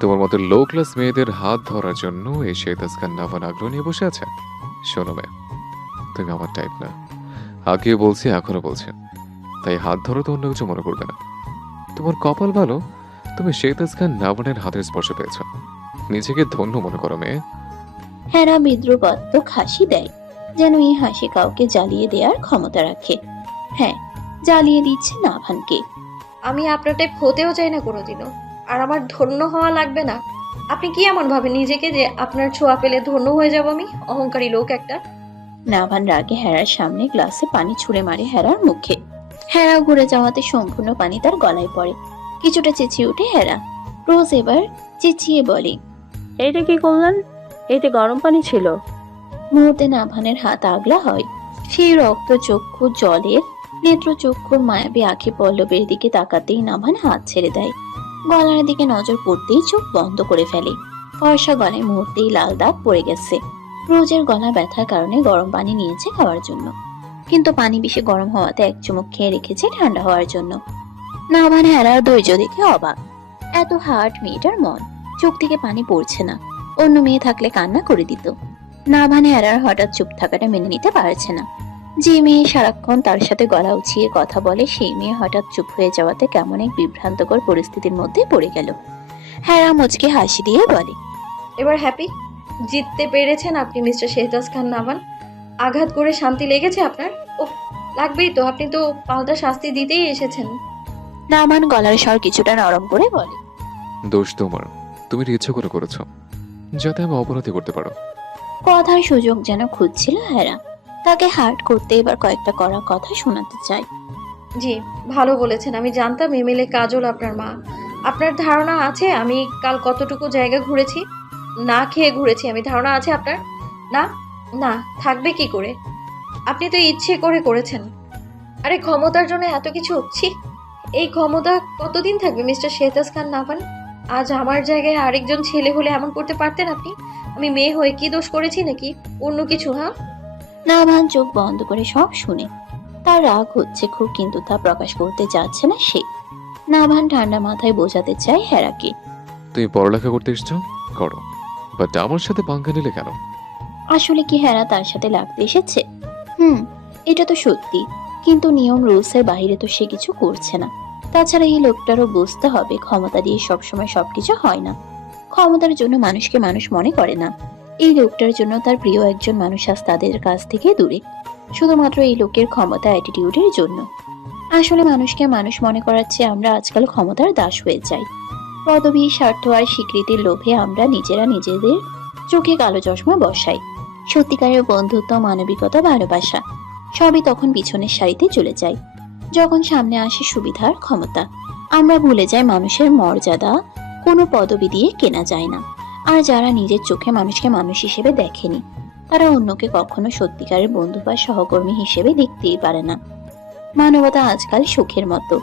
তোমার মতো লো ক্লাস মেয়েদের হাত ধরার জন্য এই শেহতাজ খান নাভান আগ্রহ নিয়ে বসে আছে? শোনো মেয়ে, তুমি আমার টাইপ না। আগেও বলছি, এখনো বলছি। তাই হাত ধরো তো অন্য কিছু মনে করবে না। তোমার কপাল ভালো, তুমি শেহতাজ খান নাভানের হাতের স্পর্শ পেয়েছ। নিজেকে ধন্য মনে করো মেয়ে। হেরা বিদ্রুপাত্মক হাসি দেয়, যেন এই হাসি কাউকে জ্বালিয়ে দেওয়ার ক্ষমতা রাখে। হ্যাঁ, জ্বালিয়ে দিচ্ছে নাভানকে। আমি আপনার টাইপ হতেও চাই না কোনোদিনও। আর আমার ধন্য হওয়া লাগবে না। আপনি কি এমন ভাবেন নিজেকে যে আপনার ছোঁয়া পেলে ধন্য হয়ে যাব আমি? অহংকারী লোক একটা। নাভান রাগে হেরার সামনে গ্লাসে পানি ছুঁড়ে মারে হেরার মুখে। হেরা ঘুরে যাওয়াতে সম্পূর্ণ পানি তার গলায় পড়ে। কিছুটা চেঁচিয়ে ওঠে হেরা। রোজ এবার চেঁচিয়ে বলে, এইটা কি করলেন? এইটা গরম পানি ছিল। মুহূর্তে নাভানের হাত আগলা হয়। সেই রক্ত চক্ষু জলের নেত্রচক্ষুর মায়াবী আঁখি পল্লবের দিকে তাকাতেই নাভান হাত ছেড়ে দেয়। গলার দিকে নজর পড়তেই চোখ বন্ধ করে ফেলে। ফর্সা গলায় মুহূর্তেই লাল দাগ পড়ে গেছে। রোজের গলা ব্যথার কারণে গরম পানি নিয়েছে খাওয়ার জন্য, কিন্তু পানি বেশি গরম হওয়াতে এক চুমুক খেয়ে রেখেছে ঠান্ডা হওয়ার জন্য। নাভান হেরার ধৈর্য দেখে অবাক। এত হার্ট মেয়েটার মন, চোখ থেকে পানি পড়ছে না। অন্য মেয়ে থাকলে কান্না করে দিত। নাভান হেরার হঠাৎ চুপ থাকাটা মেনে নিতে পারছে না। যে মেয়ে সারাক্ষণ তার সাথে গলা উঁচিয়ে কথা বলে, সেই মেয়ে হঠাৎ চুপ হয়ে যাওয়াতে কেমন এক বিভ্রান্তকর পরিস্থিতির মধ্যে পড়ে গেল। হেরা মুচকে হাসি দিয়ে বলে, এবার হ্যাপি? জিততে পেরেছেন আপনি মিস্টার শেহতাজ খান নাভান? আঘাত করে শান্তি লেগেছে আপনার? ও, লাগবেই তো। আপনি তো পাল্টা শাস্তি দিতেই এসেছেন। নাভান গলার স্বর কিছুটা নরম করে বলে, দোষ তোমার। তুমি এটা ইচ্ছা করে করেছো যাতে আমি অপরাধী করতে পারো। কথার সুযোগ যেন খুঁজছিল হেরা। তাকে হার্ট করতে এবার কয়েকটা কড়া কথা শোনাতে চায়। জি, ভালো বলেছেন। আমি জানতাম এমএলএ কাজল আপনার মা। আপনার ধারণা আছে আমি কাল কতটুকু জায়গা ঘুরেছি? না খেয়ে ঘুরেছি আমি, ধারণা আছে আপনার? না, না থাকবে কি করে? আপনি তো ইচ্ছে করে করেছেন। আরে ক্ষমতার জন্য এত কিছু হচ্ছি। এই ক্ষমতা কতদিন থাকবে মিস্টার শেহতাজ খান নাভান? আজ আমার জায়গায় আরেকজন ছেলে হলে এমন করতে পারতেন আপনি? আমি মেয়ে হয়ে কি দোষ করেছি নাকি অন্য কিছু? হ্যাঁ, নাভান চোখ বন্ধ করে সব শুনে। তার রাগ হচ্ছে খুব, কিন্তু তা প্রকাশ করতে চাচ্ছে না সে। নাভান ঠান্ডা মাথায় বোঝাতে চায় হেরাকে, তুমি পড়ালেখা করতে এসছো, করো, বাট আমার সাথে পাঙ্গা নিলে কেন? আসলে কি হেরা তার সাথে লাগতে এসেছে? এটা তো সত্যি, কিন্তু নিয়ম রুলসের বাইরে তো সে কিছু করছে না। তাছাড়া এই লোকটারও বুঝতে হবে ক্ষমতা দিয়ে সবসময় সবকিছু হয় না। ক্ষমতার জন্য মানুষকে মানুষ মনে করে না। এই লোকটার জন্য তার প্রিয় একজন মানুষ আজ তাদের কাছ থেকে দূরে, শুধুমাত্র এই লোকের ক্ষমতা অ্যাটিটিউডের জন্য। আসলে মানুষকে মানুষ মনে করার চেয়ে আমরা আজকাল ক্ষমতার দাস হয়ে যাই। পদবী, স্বার্থ আর স্বীকৃতির লোভে আমরা নিজেরা নিজেদের চোখে কালো চশমা বসাই। সত্যিকারের বন্ধুত্ব, মানবিকতা, ভালোবাসা সবই তখন পিছনের সারিতে চলে যায় যখন সামনে আসে সুবিধার ক্ষমতা। আমরা ভুলে যাই মানুষের মর্যাদা কোনো পদবি দিয়ে কেনা যায় না। আর যারা নিজের চোখে মানুষকে মানুষ হিসেবে দেখেনি, তারা অন্যকে কখনো সত্যিকারের বন্ধু বা সহকর্মী হিসেবে দেখতেই পারে না। মানবতা আজকাল সুখের মতো,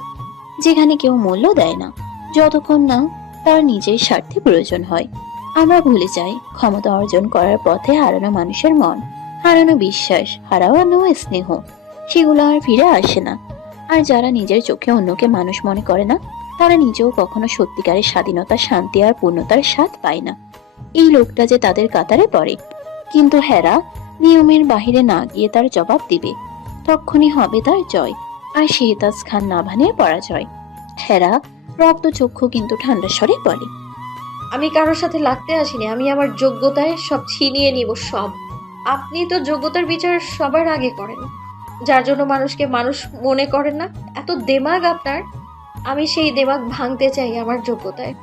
যেখানে কেউ মূল্য দেয় না যতক্ষণ না তার নিজের স্বার্থে প্রয়োজন হয়। আমরা ভুলে যাই ক্ষমতা অর্জন করার পথে হারানো মানুষের মন, হারানো বিশ্বাস, হারানো স্নেহ, সেগুলো আর ফিরে আসে না। আর যারা নিজের চোখে অন্যকে মানুষ মনে করে না, তারা নিজেও কখনো সত্যিকারের স্বাধীনতা, শান্তি আর পূর্ণতার স্বাদ পায় না। এই লোকটা যে তাদের কাতারে পড়ে। কিন্তু হেরা নিয়মের বাহিরে না গিয়ে তার জবাব দিবে, তখনই হবে তার জয়, আর শেহতাজ খান নাভানের পরাজয়। হেরা রক্তচক্ষু কিন্তু ঠান্ডা স্বরে বলে, আমি কারোর সাথে লাগতে আসিনি, আমি আমার যোগ্যতায় সব ছিনিয়ে নিব সব। আপনি তো যোগ্যতার বিচার সবার আগে করেন, যার জন্য মানুষকে মানুষ মনে করেন না। এত দেমাগ আপনার, আমি সেই দেমাগ ভাঙতে চাই আমার যোগ্যতায়।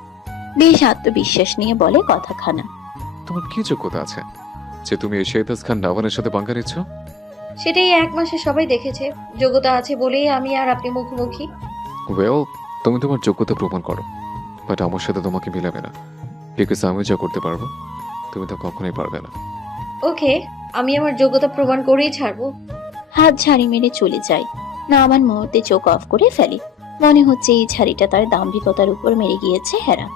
বেশ আত্মবিশ্বাস নিয়ে বলে কথাখানা। তোমার কি যোগ্যতা আছে যে তুমি এই শেহতাজ খান নাভানের সাথে পাঙ্গা নিচ্ছ? সেটাই 1 মাসে সবাই দেখেছে, যোগ্যতা আছে বলেই আমি আর আপনি মুখোমুখি। ওয়েল, তুমি তোমার যোগ্যতা প্রমাণ করো, বাট আমার সাথে তোমাকে মিলাবে না, বিকজ আমি যা করতে পারবো তুমি তা কখনোই পারবে না। ওকে, আমি আমার যোগ্যতা প্রমাণ করেই ছাড়বো। হাত ঝাড়ি মেরে চলে যায়। নাভান মুহূর্তে চোখ অফ করে ফেলে। মনে হচ্ছে এই ঝাড়িটা তার দাম্ভিকতার উপর মেরে গিয়েছে হেরা।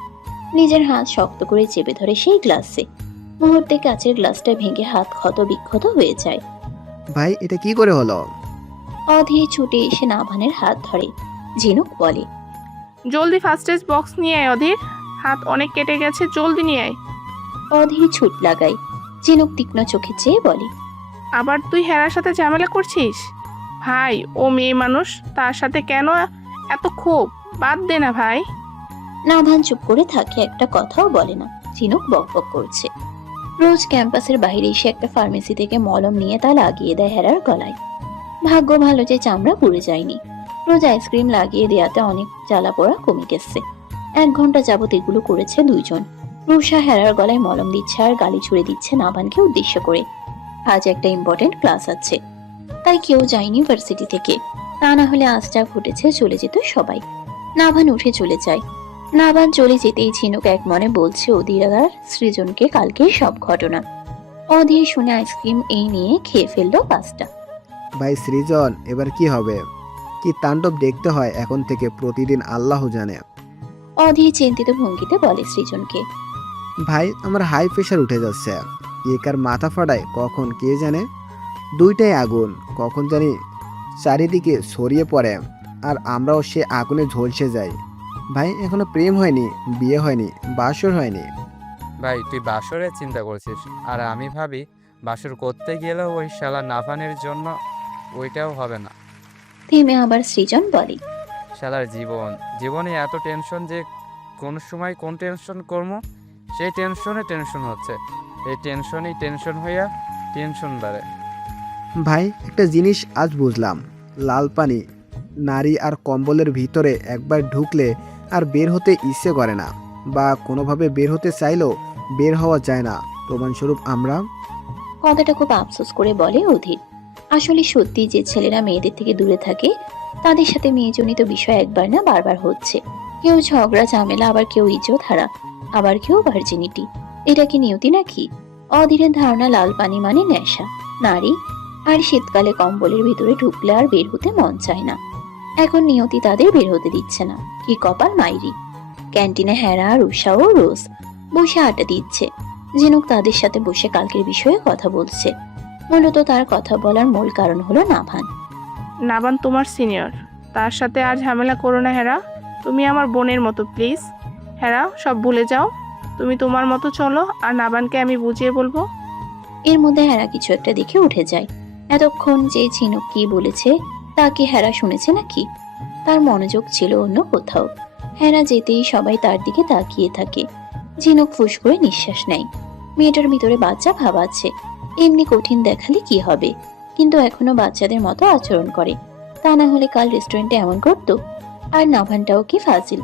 নিজের হাত শক্ত করে চেপে ধরে সেই গ্লাসে। মুহূর্তে কাচের গ্লাসটা ভেঙে হাত ক্ষত বিক্ষত হয়ে যায়। ভাই এটা কি করে হলো? অধীর ছুটে এসে নাভানের হাত ধরে। ঝিনুক বলে, জলদি ফার্স্ট এড বক্স নিয়ে আয় অধীর, হাত অনেক কেটে গেছে, জলদি নিয়ে আয়। অধীর ছুট লাগায়। ঝিনুক তীক্ষ্ণ চোখে চেয়ে বলে, আবার তুই হেরার সাথে ঝামেলা করছিস? ভাই, ও মেয়ে মানুষ, তার সাথে কেন এত ক্ষোভ? বাদ দে না ভাই। নাভান চুপ করে থাকে, একটা কথাও বলে না। ঝিনুক বকবক করছে। রোজ ক্যাম্পাসের বাইরে এসে একটা ফার্মেসি থেকে মলম নিয়ে তা লাগিয়ে দেয় হেরার গলায়। ভাগ্য ভালো যে চামড়া পুড়ে যায়নি। রোজ আইসক্রিম লাগিয়ে দেওয়াতে অনেক জ্বালা পোড়া কমে গেছে। 1 ঘন্টা যাবত এগুলো করেছে 2 জন। রুষা হেরার গলায় মলম দিচ্ছে আর গালি ছুড়ে দিচ্ছে নাভানকে উদ্দেশ্য করে। আজ একটা ইম্পর্টেন্ট ক্লাস আছে, তাই কেউ যায়নি ভার্সিটি থেকে। তা না হলে আজ যা ঘটেছে চলে যেত সবাই। নাভান উঠে চলে যায়। নাভান চলে যেতেই ঝিনুক এক মনে বলছে অধীর আর সৃজনকে কালকে সব ঘটনা। অধীর শুনে আইসক্রিম এই নিয়ে খেয়ে ফেললো 5টা। ভাই সৃজন, এবার কি হবে? কি তাণ্ডব দেখতে হয় এখন থেকে প্রতিদিন আল্লাহ জানে। অধীর চিন্তিত ভঙ্গিতে বলে সৃজনকে, ভাই আমার হাই প্রেশার উঠে যাচ্ছে, একার মাথা ফাটায় কখন কে জানে। 2টাই আগুন কখন জানি চারিদিকে ছড়িয়ে পড়ে, আর আমরাও সে আগুনে ঝলসে যাই। ভাই এখনো প্রেম হয়নি, বিয়ে হয়নি, বাসর হয়নি। ভাই তুই বাসরের চিন্তা করছিস, আর আমি ভাবি বাসর করতে গেলেও ওই শালা নাভানের জন্য ওইটাও হবে না। থেমে আবার সৃজন বলে, শালার জীবনে এত টেনশন যে কোন সময় কোন টেনশন করবো সেই টেনশন হচ্ছে। এই টেনশন হইয়া টেনশন বাড়ে। ভাই একটা জিনিস আজ বুঝলাম, লাল পানি নারী আর কম্বলের ভিতরে একবার ঢুকলে আর বের হতে ইচ্ছে করে না, বা কোনোভাবে বের হতে চাইলেও বের হওয়া যায় না। প্রমাণস্বরূপ আমরা। কথাটা খুব আফসোস করে বলে অধীর। আসলে সত্যি যে ছেলেরা মেয়েদের থেকে দূরে থাকে তাদের সাথে মেয়েজনিত বিষয় একবার না বারবার হচ্ছে। কেউ ঝগড়া ঝামেলা, আবার কেউ ইজ্জত হারা, আবার কেউ ভার্জিনিটি। এটা কি নিয়তি নাকি? অধীরের ধারণা লাল পানি মানে নেশা, নারী, আর শীতকালে কম্বলের ভিতরে ঢুকলে আর বের হতে মন চায় না। এখন নিয়তি তাদের বের হতে দিচ্ছে না। কি কপাল মাইরি। ক্যান্টিনে হেরা, রুষা ও রোজ বসে আড্ডা দিচ্ছে। ঝিনুক তাদের সাথে বসে কালকের বিষয়ে কথা বলছে। মূলত তার কথা বলার মূল কারণ হলো নাভান। নাভান তোমার সিনিয়র, তার সাথে আর ঝামেলা করো না হেরা। তুমি আমার বোনের মতো, প্লিজ। হেরা, সব ভুলে যাও, তুমি তোমার মতো চলো, আর নাভানকে আমি বুঝিয়ে বলবো। এর মধ্যে হেরা কিছু একটা দেখে উঠে যায়। এতক্ষণ যে ঝিনুক কি বলেছে তা কি হেরা শুনেছে নাকি? তার মনোযোগ ছিল অন্য কোথাও। হেরা যেতেই সবাই তার দিকে তাকিয়ে থাকে। ঝিনুক ফুস করে নিঃশ্বাস নেয়। মেয়েটার ভিতরে বাচ্চা ভাব আছে। এমনি কঠিন দেখালে কি হবে, কিন্তু এখনো বাচ্চাদের মতো আচরণ করে। তা না হলে কাল রেস্টুরেন্টে এমন করতো? আর নাভানটাও কি ফাজিল,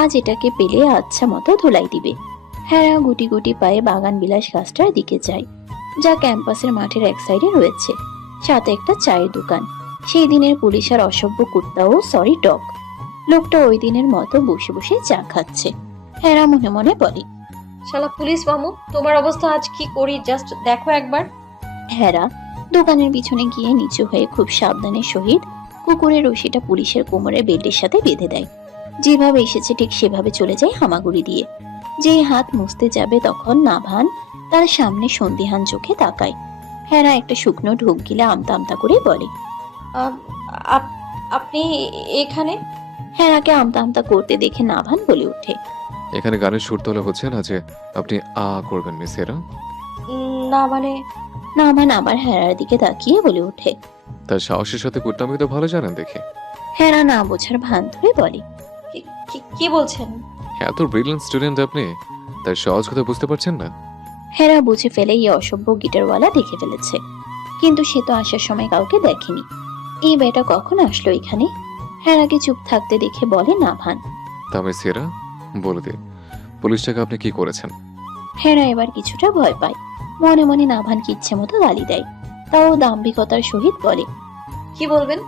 আজ এটাকে পেলে আচ্ছা মতো ধুলাই দিবে। হেরা গুটি গুটি পায়ে বাগান বিলাস গাছটার দিকে যায়, যা ক্যাম্পাসের মাঠের এক সাইডে রয়েছে। সাথে একটা চায়ের দোকান। সেই দিনের পুলিশ আর অসভ্য কুত্তা ও সরি ডগ লোকটা ওই দিনের মতো বসে বসে চা খাচ্ছে। হেরা মনে মনে বলে, শালা পুলিশ মামু, তোমার অবস্থা আজ কি করি জাস্ট দেখো একবার। হেরা দোকানের পিছনে গিয়ে নিচু হয়ে খুব সাবধানের সহিত কুকুরের রশিটা পুলিশের কোমরের বেল্টের সাথে বেঁধে দেয়। যেভাবে এসেছে ঠিক সেভাবে চলে যায় হামাগুড়ি দিয়ে। যে হাত মুছতে যাবে তখন নাভান তার সামনে সন্দিহান চোখে তাকায়। হেরা একটা শুকনো ঢোক গিলে আমতা আমতা করে বলে, আপনি এখানে? হেরাকে আমতা আমতা করতে দেখে নাভান বলে ওঠে, এখানে গানের সুর তোলা হচ্ছে না যে আপনি করবেন মিস হেরা। না মানে নাভান আবার হেরার দিকে তাকিয়ে বলে ওঠে। তার সাহসের সাথে কুটনামি তো ভালো জানেন দেখে। হেরা না বোঝার ভান ধরে বলে। কি বলছেন? এত ব্রিলিয়েন্ট স্টুডেন্ট আপনি, তার সহজ কথা বুঝতে পারছেন না? হেরা বুঝে ফেলে এই অসভ্য গিটারওয়ালা দেখে ফেলেছে, কিন্তু সে তো আসার সময় কাউকে দেখেনি। এই বেটা কখন আসলো এখানে? হেরাকে চুপ থাকতে দেখে বলে নাভান। তা মিস হেরা বলে দে, পুলিশটাকে আপনি কি করেছেন? হেরা এবার কিছুটা ভয় পায়। মনে মনে নাভানকে ইচ্ছে মতো গালি দেয়, তাও দাম্ভিকতার সহিত বলে। কি বলবেন?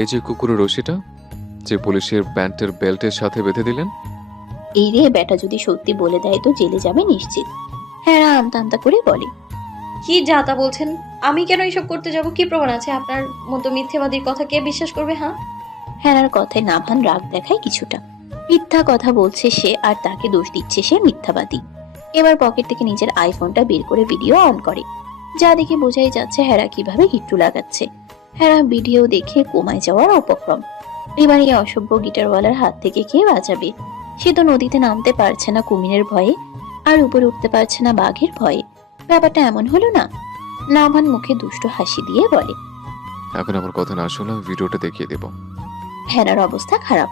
এই যে কুকুরের রশিটা যে পুলিশের প্যান্টের বেল্টের সাথে বেঁধে দিলেন। এই রে বেটা যদি সত্যি বলে দেয় তো জেলে যাবে নিশ্চিত। হেরা আমতা আমতা করে বলে। কি যা তা বলছেন? আমি কেন এসব করতে যাব? কি প্রমাণ আছে? আপনার মতো মিথ্যেবাদীর কথা কে বিশ্বাস করবে? হ্যাঁ, হেরার কথায় নাভান রাগ দেখায় কিছুটা। মিথ্যা কথা বলছে সে, আর তাকে দোষ দিচ্ছে সে মিথ্যাবাদী। এবার পকেট থেকে নিজের আইফোনটা বের করে ভিডিও অন করে, যা দেখে বোঝাই যাচ্ছে হেরা কিভাবে হিট্টু লাগাচ্ছে। হেরা ভিডিও দেখে কমায় যাওয়ার অপক্রম। এবার এই অসভ্য গিটারওয়ালার হাত থেকে কে বাঁচাবে? সে তো নদীতে নামতে পারছে না কুমিরের ভয়ে, আর উপরে উঠতে পারছে না বাঘের ভয়ে। ব্যাপারটা এমন হলো না? নাভান মুখে দুষ্টু হাসি দিয়ে বলে। এখন আমার কথা না শুনে আমি ভিডিওটা দেখিয়ে দেব। হেরার অবস্থা খারাপ।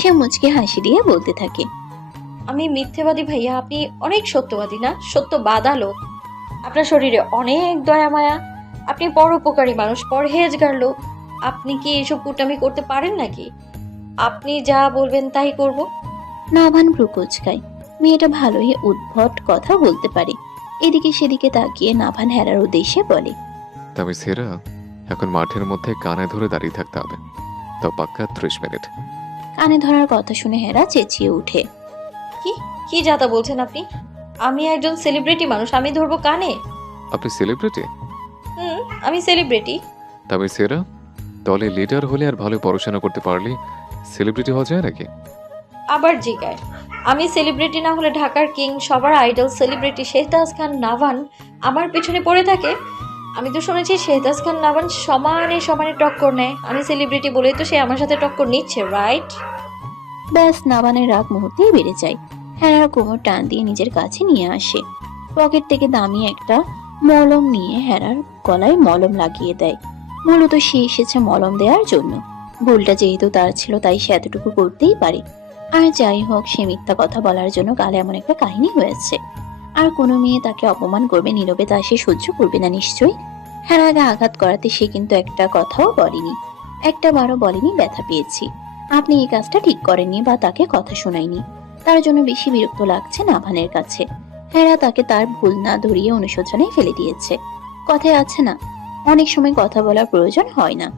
সে মুচকে হাসি দিয়ে বলতে থাকে। আমি মিথ্যেবাদী ভাইয়া, আপনি অনেক সত্যবাদী না? সত্যবাদা লোক। আপনার শরীরে অনেক দয়া মায়া, আপনি পরোপকারী মানুষ, পরহেজগার লোক। আপনি কি এসব কুটামি করতে পারেন নাকি? আপনি যা বলবেন তাই করব। নাভান ভ্রু কুচকায়। মেয়েটা ভালোই উদ্ভট কথা বলতে পারে। এদিকে সেদিকে তাকিয়ে নাভান হেরার উদ্দেশ্যে বলে। তা মিস হেরা, এখন মাঠের মধ্যে কানে ধরে দাঁড়িয়ে থাকতে হবে, তো পাক্কা 30 মিনিট। কানে ধরার কথা শুনে হেরা চেঁচিয়ে উঠে। কি যা তা বলছেন আপনি? আমি একজন সেলিব্রিটি মানুষ, আমি ধরবো কানে? আপনি সেলিব্রিটি? আমি সেলিব্রিটি। তা মিস হেরা, দলে লিডার হলে আর ভালো পড়াশোনা করতে পারলে সেলিব্রিটি হওয়া যায় নাকি? আবার জিগায়, আমি সেলিব্রিটি না হলে ঢাকার কিং, সবার আইডল সেলিব্রিটি শেহতাজ খান নাভান আমার পেছনে পড়ে থাকে। আমি তো শুনেছি শেহতাজ খান নাভান সমানে সমানে টক্কর নেয়। আমি সেলিব্রিটি বলেই তো সে আমার সাথে টক্কর নিচ্ছে, রাইট? ব্যাস, নাভানের রাগ মুহূর্তেই বেড়ে যায়। হেরার কোমর টান দিয়ে নিজের কাছে নিয়ে আসে। পকেট থেকে দামি একটা মলম নিয়ে হেরার গলায় মলম লাগিয়ে দেয়। মূলত সে এসেছে মলম দেওয়ার জন্য। ভুলটা যেহেতু তার ছিল, তাই সে এতটুকু করতেই পারে। আর যাই হোক, সে মিথ্যা কথা বলার জন্য কালে এমন একটা কাহিনী হয়েছে। আর কোনো মেয়ে তাকে অপমান করবে নীরবে, তা সে সহ্য করবে না নিশ্চয়ই। হেরাকে আঘাত করাতে সে কিন্তু একটা কথাও বলেনি, একটা বারও বলেনি ব্যথা পেয়েছি, আপনি এই কাজটা ঠিক করেননি, বা তাকে কথা শোনায়নি। তার জন্য বেশি বিরক্ত লাগছে নাভানের কাছে। হেরা তাকে তার ভুল না ধরিয়ে অনুশোচনায় ফেলে দিয়েছে। কথায় আছে না, অনেক সময় কথা বলার প্রয়োজন হয় না।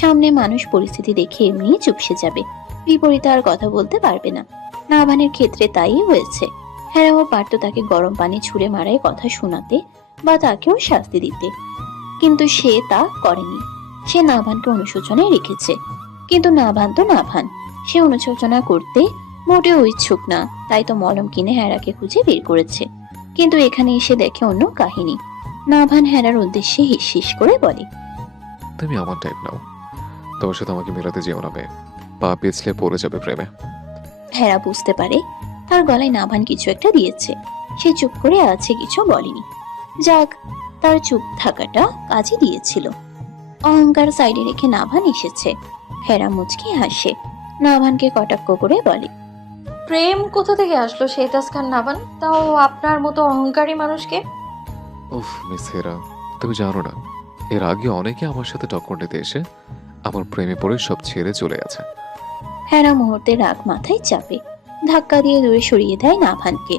সামনে মানুষ পরিস্থিতি দেখে এমনিই চুপসে যাবে, বিপরীতে আর কথা বলতে পারবে না। নাভানের ক্ষেত্রে তাই হয়েছে। হেরাও পারত তাকে গরম পানি ছুঁড়ে মারায় কথা শোনাতে, বা তাকেও শাস্তি দিতে, কিন্তু সে তা করেনি। সে নাভানকে অনুশোচনায় রেখেছে। কিন্তু নাভান তো নাভান, সে অনুশোচনা করতে মোটেও ইচ্ছুক না। তাই তো মলম কিনে হেরাকে খুঁজে বের করেছে। কিন্তু এখানে এসে দেখে অন্য কাহিনী। নাভান হেরার উদ্দেশ্যে হিস হিস করে বলে। তুমি আমার টাইপ নাও, তোমার সাথে আমাকে মেলাতে যেও না বে, পা পিছলে পড়ে যাবে প্রেমে। হেরা বুঝতে পারে তার গলায় নাভান কিছু একটা দিয়েছে। সে চুপ করে আছে, কিছু বলেনি। যাক, তার চুপ থাকাটা কাজে দিয়েছিল। অহংকার সাইডে রেখে নাভান এসেছে। হেরা মুচকি হাসে, নাভানকে কটাক্ষ করে বলে। প্রেম কোথা থেকে আসলো শেহতাজ খান নাভান, তাও আপনার মতো অহংকারী মানুষকে? উফ মিস হেরা, তুমি জানো না, এর আগে অনেকে আমার সাথে টক্কর নিতে এসে আমার প্রেমে পড়ে সব ছেড়ে চলে গেছে। হেরা মুহূর্তে রাগ মাথায় চাপে, ধাক্কা দিয়ে দূরে সরিয়ে দেয় নাভানকে।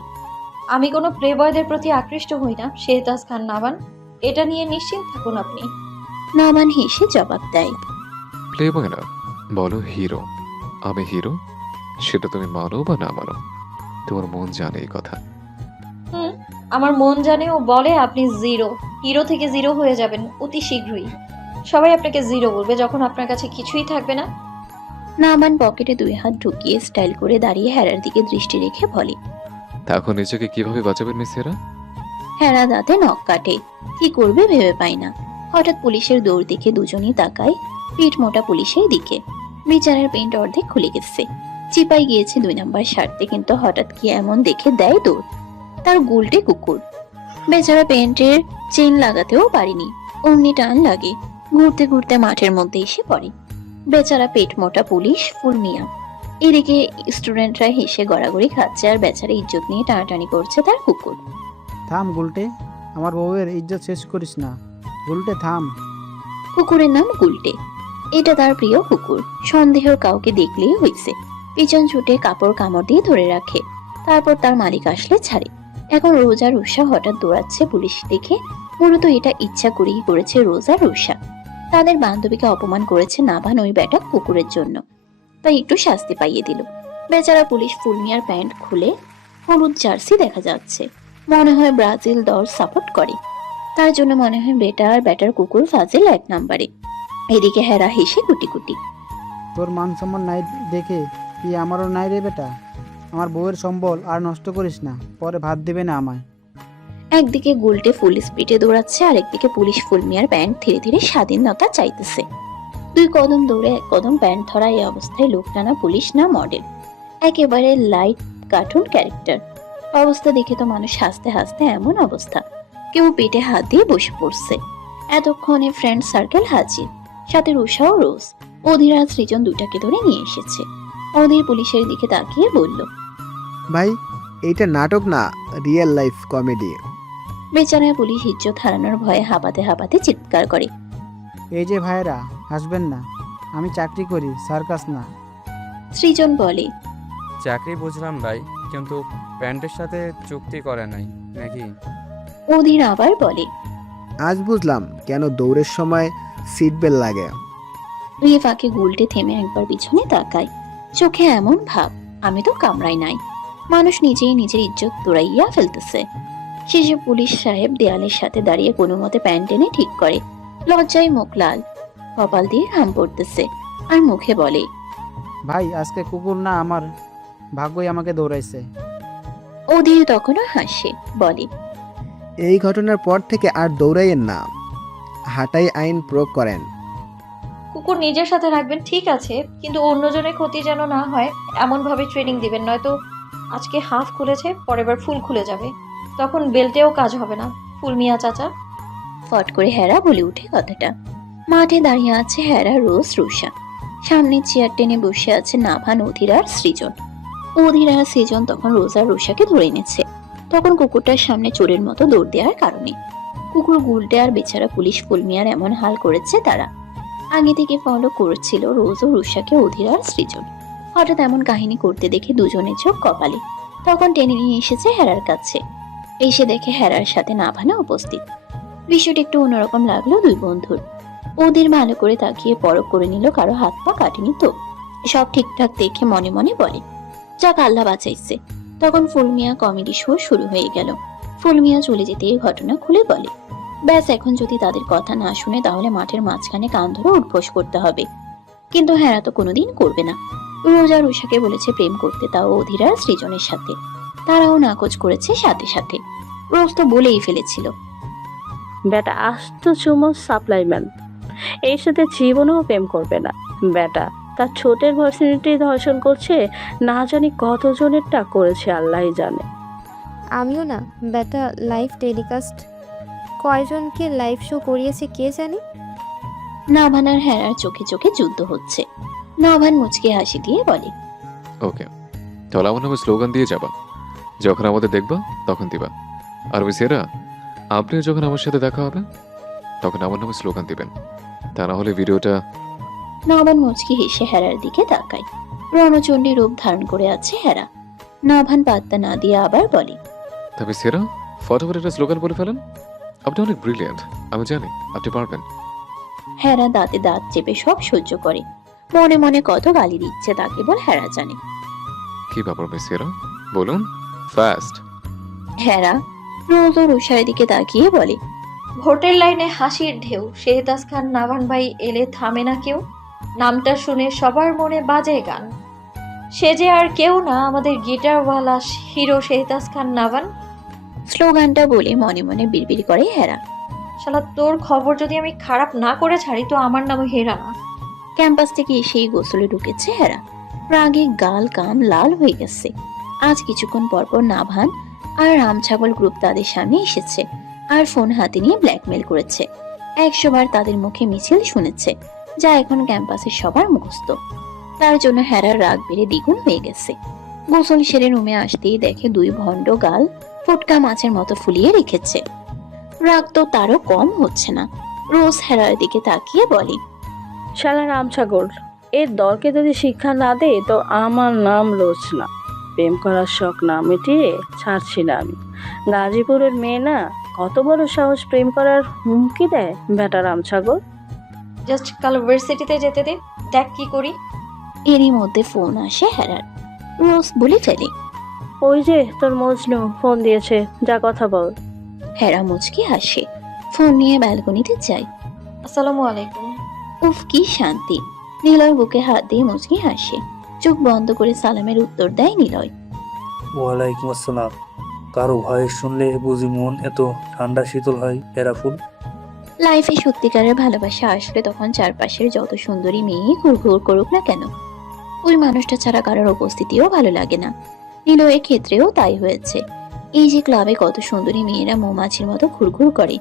আমি কোনো প্লেবয়দের প্রতি আকৃষ্ট হই না শেহতাজ খান নাভান, এটা নিয়ে নিশ্চিন্ত থাকুন আপনি। নাভান হেসে জবাব দেয়। প্লে বয় না, বলো হিরো। আমি হিরো, সেটা তুমি মানো বা না মানো, তোমার মন জানে এই কথা। আমার মন জানে ও বলে আপনি জিরো। হিরো থেকে জিরো হয়ে যাবেন অতি শীঘ্রই। সবাই আপনাকে জিরো বলবে যখন আপনার কাছে কিছুই থাকবে না। নাভান পকেটে 2 হাত ঢুকিয়ে স্টাইল করে দাঁড়িয়ে হেরার দিকে দৃষ্টি রেখে বলে। এখন নিজেকে কিভাবে বাঁচাবেন মিস হেরা? হেরা দাঁতে নখ কাটে, কি করবে ভেবে পায় না। হঠাৎ পুলিশের দৌড় দেখে দুজনই তাকায় পিঠ মোটা পুলিশের দিকে। বিচারের পেন্ট অর্ধেক খুলে গেছে। চিপাই গিয়েছে 2 নাম্বার সারতে, কিন্তু হঠাৎ কি এমন দেখে দেয় দৌড়। তার গুলটে কুকুর। বেচারা প্যান্টের চেন লাগাতেও পারেনি, অমনি টান লাগে। ঘুরতে ঘুরতে মাঠের মধ্যে এসে পড়ে। বেচারা পেট মোটা পুলিশ ফুল মিয়া। এদিকে স্টুডেন্টরা হেসে গড়াগড়ি খাচ্ছে, আর বেচারা ইজ্জত নিয়ে টানাটানি করছে তার কুকুর। থাম গুলটে, আমার বউয়ের ইজ্জত শেষ করিস না। গুলটে থাম। কুকুরের নাম গুলটে। এটা তার প্রিয় কুকুর। সন্দেহ কাউকে দেখলেই হইছে, পিছন ছুটে কাপড় কামড় দিয়ে ধরে রাখে, তারপর তার মালিক আসলে ছাড়ে। এখন রোজা রুষা হঠাৎ দৌড়াচ্ছে পুলিশ দেখে। মূলত এটা ইচ্ছা করেই করেছে রোজা রুষা। তাদের বান্ধবীকে অপমান করেছে নাভান ওই ব্যাটা কুকুরের জন্য, তাই একটু শাস্তি পাইয়ে দিল। বেচারা পুলিশ ফুলমিয়ার প্যান্ট খুলে হলুদ জার্সি দেখা যাচ্ছে, মনে হয় ব্রাজিল দল সাপোর্ট করে। তার জন্য মনে হয় বেটা আর ব্যাটার কুকুর ফাজিল 1 নাম্বারে। এদিকে হেরা হেসে কুটি কুটি। তোর মান সম্মান নাই দেখে কি আমারও নাই রে বেটা? আমার বউয়ের সম্বল আর নষ্ট করিস না, পরে ভাত দেবে না আমায়। একদিকে গুলটে ফুল স্পিডে দৌড়াচ্ছে, আর একদিকে পুলিশ ফুলমিয়ার প্যান্ট ধীরে ধীরে স্বাধীনতা চাইতেছে। 2 কদম দৌড়ে 1 কদম প্যান্ট ধরা এই অবস্থায় লোকটা না পুলিশ না মডেল, একেবারে লাইট কার্টুন ক্যারেক্টার। অবস্থা দেখে তো মানুষ হাসতে হাসতে এমন অবস্থা, কেউ পেটে হাত দিয়ে বসে পড়ছে। এতক্ষণে ফ্রেন্ড সার্কেল হাজির, সাথে রুষা ও রোজ। অধীর আর সৃজন দুটাকে ধরে নিয়ে এসেছে। অধীর পুলিশের দিকে তাকিয়ে বলল, ভাই এইটা নাটক না, রিয়েল লাইফ কমেডি। বেচারা পুলিশ ইজ্জত হারানোর ভয়ে হাঁপাতে হাঁপাতে চিৎকার করে। এই যে ভাইয়েরা, হাসবেন না, আমি চাকরি করি, সার্কাস না। সৃজন বলে, চাকরি বুঝলাম ভাই, কিন্তু প্যান্টের সাথে চুক্তি করে নাই নাকি? অধীর আবার বলে, আজ বুঝলাম কেন দৌড়ের সময় সিট বেল্ট লাগে। দুই ফাঁকে গুলটে থেমে একবার পিছনে তাকায়, চোখে এমন ভাব আমি তো কামড়াই নাই। মানুষ নিজেই নিজের ইজ্জত তোড়াইয়া ফেলতেছে। শেষে পুলিশ সাহেব দেয়ালের সাথে দাঁড়িয়ে কোনো মতে প্যান্ট টেনে ঠিক করে। লজ্জায় মুখ লাল, কপাল দিয়ে ঘাম পড়তেছে, আর মুখে বলে, ভাই আজকে কুকুর না, আমার ভাগ্যই আমাকে দৌড়াইছে। অধীর তখনও হাসে, বলে, এই ঘটনার পর থেকে আর দৌড়াইয়েন না, হাঁটাই আইন প্রয়োগ করেন। কুকুর নিজের সাথে রাখবেন ঠিক আছে, কিন্তু অন্যজনের ক্ষতি যেন না হয় এমন ভাবে ট্রেনিং দিবেন, নয়তো আজকে হাফ খুলেছে, পরের বার ফুল খুলে যাবে, তখন বেল্টেও কাজ হবে না। ফুল মিয়া চাচা। ফট করে হেরা বলে উঠে কথাটা। মাঠে দাঁড়িয়ে আছে হেরা, রোজ, রুষা। সামনে চেয়ার টেনে বসে আছে নাভান, অধীর আর সৃজন। অধীর আর সৃজন তখন রোজ আর রুষাকে ধরে এনেছে, তখন কুকুরটার সামনে চোরের মতো দৌড় দেওয়ার কারণে। কুকুর গুলটে আর বেচারা পুলিশ ফুলমিয়ার এমন হাল করেছে তারা। আগে থেকে ফলো করছিল রোজ ও রুষাকে অধীর আর সৃজন। হঠাৎ এমন কাহিনী করতে দেখে দুজনের চোখ কপালে। তখন টেনে নিয়ে এসেছে হেরার কাছে। এসে দেখে হেরার সাথে নাভানা উপস্থিত। বিষয়টা একটু অন্যরকম লাগলো দুই বন্ধুর। অধীর ভালো করে তাকিয়ে পরখ করে নিল কারো হাত পা কাটেনি তো। সব ঠিকঠাক দেখে মনে মনে বলে, যাক আল্লাহ বাঁচাইছে। তখন ফুলমিয়া কমেডি শো শুরু হয়ে গেল। ফুলমিয়া চলে যেতে এই ঘটনা খুলে বলে, ব্যাস এখন যদি তাদের কথা না শুনে তাহলে মাঠের মাঝখানে কান ধরে উঠবোস করতে হবে। কিন্তু হেরা তো কোনোদিন করবে না। রোজা রুষাকে বলেছে প্রেম করতে, তাও অধীর আর সৃজনের সাথে। তারাও নাকচ করেছে সাথে সাথে। রোজ তো বলেই ফেলেছিল, বেটা আস্ত চুমো সাপ্লাইম্যান, এর সাথে জীবনেও প্রেম করবে না। বেটা তার ছোটের ভার্সিটি ধর্ষণ করছে, না জানি কতজনেরটা করেছে আল্লাহই জানে। আমিও না বেটা লাইভ টেলিকাস্ট কয়জনকে লাইভ শো করিয়েছে কে জানে। নাভান আর হেরার চোখে চোখে যুদ্ধ হচ্ছে। নাভান মুচকে হাসি দিয়ে বলে, ওকে, তাহলে আমার নামে স্লোগান দিয়ে যাবা, যখন আমাদের দেখবা তখন দিবা। আর মিস হেরা, আপনি যখন আমার সাথে দেখা হবে তখন আমার নামে স্লোগান দিবেন, তা না হলে ভিডিওটা। নাভান মুচকি হেসে হেরার দিকে তাকায়। রণচণ্ডী রূপ ধারণ করে আছে হেরা। নাভান পাত্তা না দিয়ে আবার বলে, তা মিস হেরা, ফটোফট একটা স্লোগান বলে ফেলেন। আপনি অনেক ব্রিলিয়েন্ট, আমি জানি আপনি পারবেন। হেরা দাঁতে দাঁত চেপে সব সহ্য করে। মনে মনে কত গালি দিচ্ছে তা কেবল হেরা জানে। কি ব্যাপার মিস হেরা, বলুন ফাস্ট। হেরা রোজ ও রুষার দিকে তাকিয়ে বলে, ভোটের লাইনে হাসির ঢেউ, শেহতাজ খান নাভান ভাই এলে থামে না কেউ, নামটা শুনে সবার মনে বাজে গান, সে যে আর কেউ না আমাদের গিটারওয়ালা হিরো শেহতাজ খান নাভান। স্লোগানটা বলে মনে মনে বিড়বিড় করে হেরা। শালা তোর খবর যদি আমি খারাপ না করে ছাড়ি তো আমার নাম হেরা না। ক্যাম্পাস থেকে এসেই গোসলে ঢুকেছে হেরা। রাগে গাল কান লাল হয়ে গেছে। আজ কিছুক্ষণ পরপর নাভান আর রামছাগল গ্রুপ তাদের সামনে এসেছে আর ফোন হাতে নিয়ে ব্ল্যাকমেল করেছে। 100 বার তাদের মুখে মিছিল শুনেছে, যা এখন ক্যাম্পাসের সবার মুখস্থ। তার জন্য হেরার রাগ বেড়ে দ্বিগুণ হয়ে গেছে। গোসল সেরে রুমে আসতেই দেখে দুই ভণ্ড গাল ফোটকা মাছের মতো ফুলিয়ে রেখেছে। রাগ তো তারও কম হচ্ছে না। রোজ হেরার দিকে তাকিয়ে বলে, শালা রামছাগল, এর দলকে যদি শিক্ষা না দে তো আমার নাম রোজ না। প্রেম করার শখ না মিটিয়ে ছাড়ছি না আমি। গাজীপুরের মেয়ে না, কত বড় সাহস প্রেম করার হুমকি দেয় বেটা রামছাগল। জাস্ট কাল ভার্সিটিতে যেতে দে, দেখ কি করি। এরই মধ্যে ফোন আসে হেরার। রোজ বলে ফেলে, ওই যে তোর মজনু ফোন দিয়েছে, যা কথা বল। হেরা মুচকি হাসে, ফোন নিয়ে ব্যালকনিতে যায়। আসসালামু আলাইকুম। উফ কি শান্তি। নিলয় বুকে হাত দিয়ে মুচকি হাসে। চোখ বন্ধ করে সালামের উত্তর দেয় নিলয়। ওয়ালাইকুম আসসালাম। কারো ভয়েস শুনলে বুঝি মন এত ঠান্ডা শীতল হয় হেরাফুল? লাইফে সত্যিকারের ভালোবাসা আসলে তখন চারপাশের যত সুন্দরী মেয়ে ঘুরঘুর করুক না কেন, ওই মানুষটা ছাড়া কারোর উপস্থিতিও ভালো লাগে না। নিলয়ের ক্ষেত্রেও তাই হয়েছে। এই যে ক্লাবে কত সুন্দরী মেয়েরা মৌমাছির মতো ঘুরঘুর করে,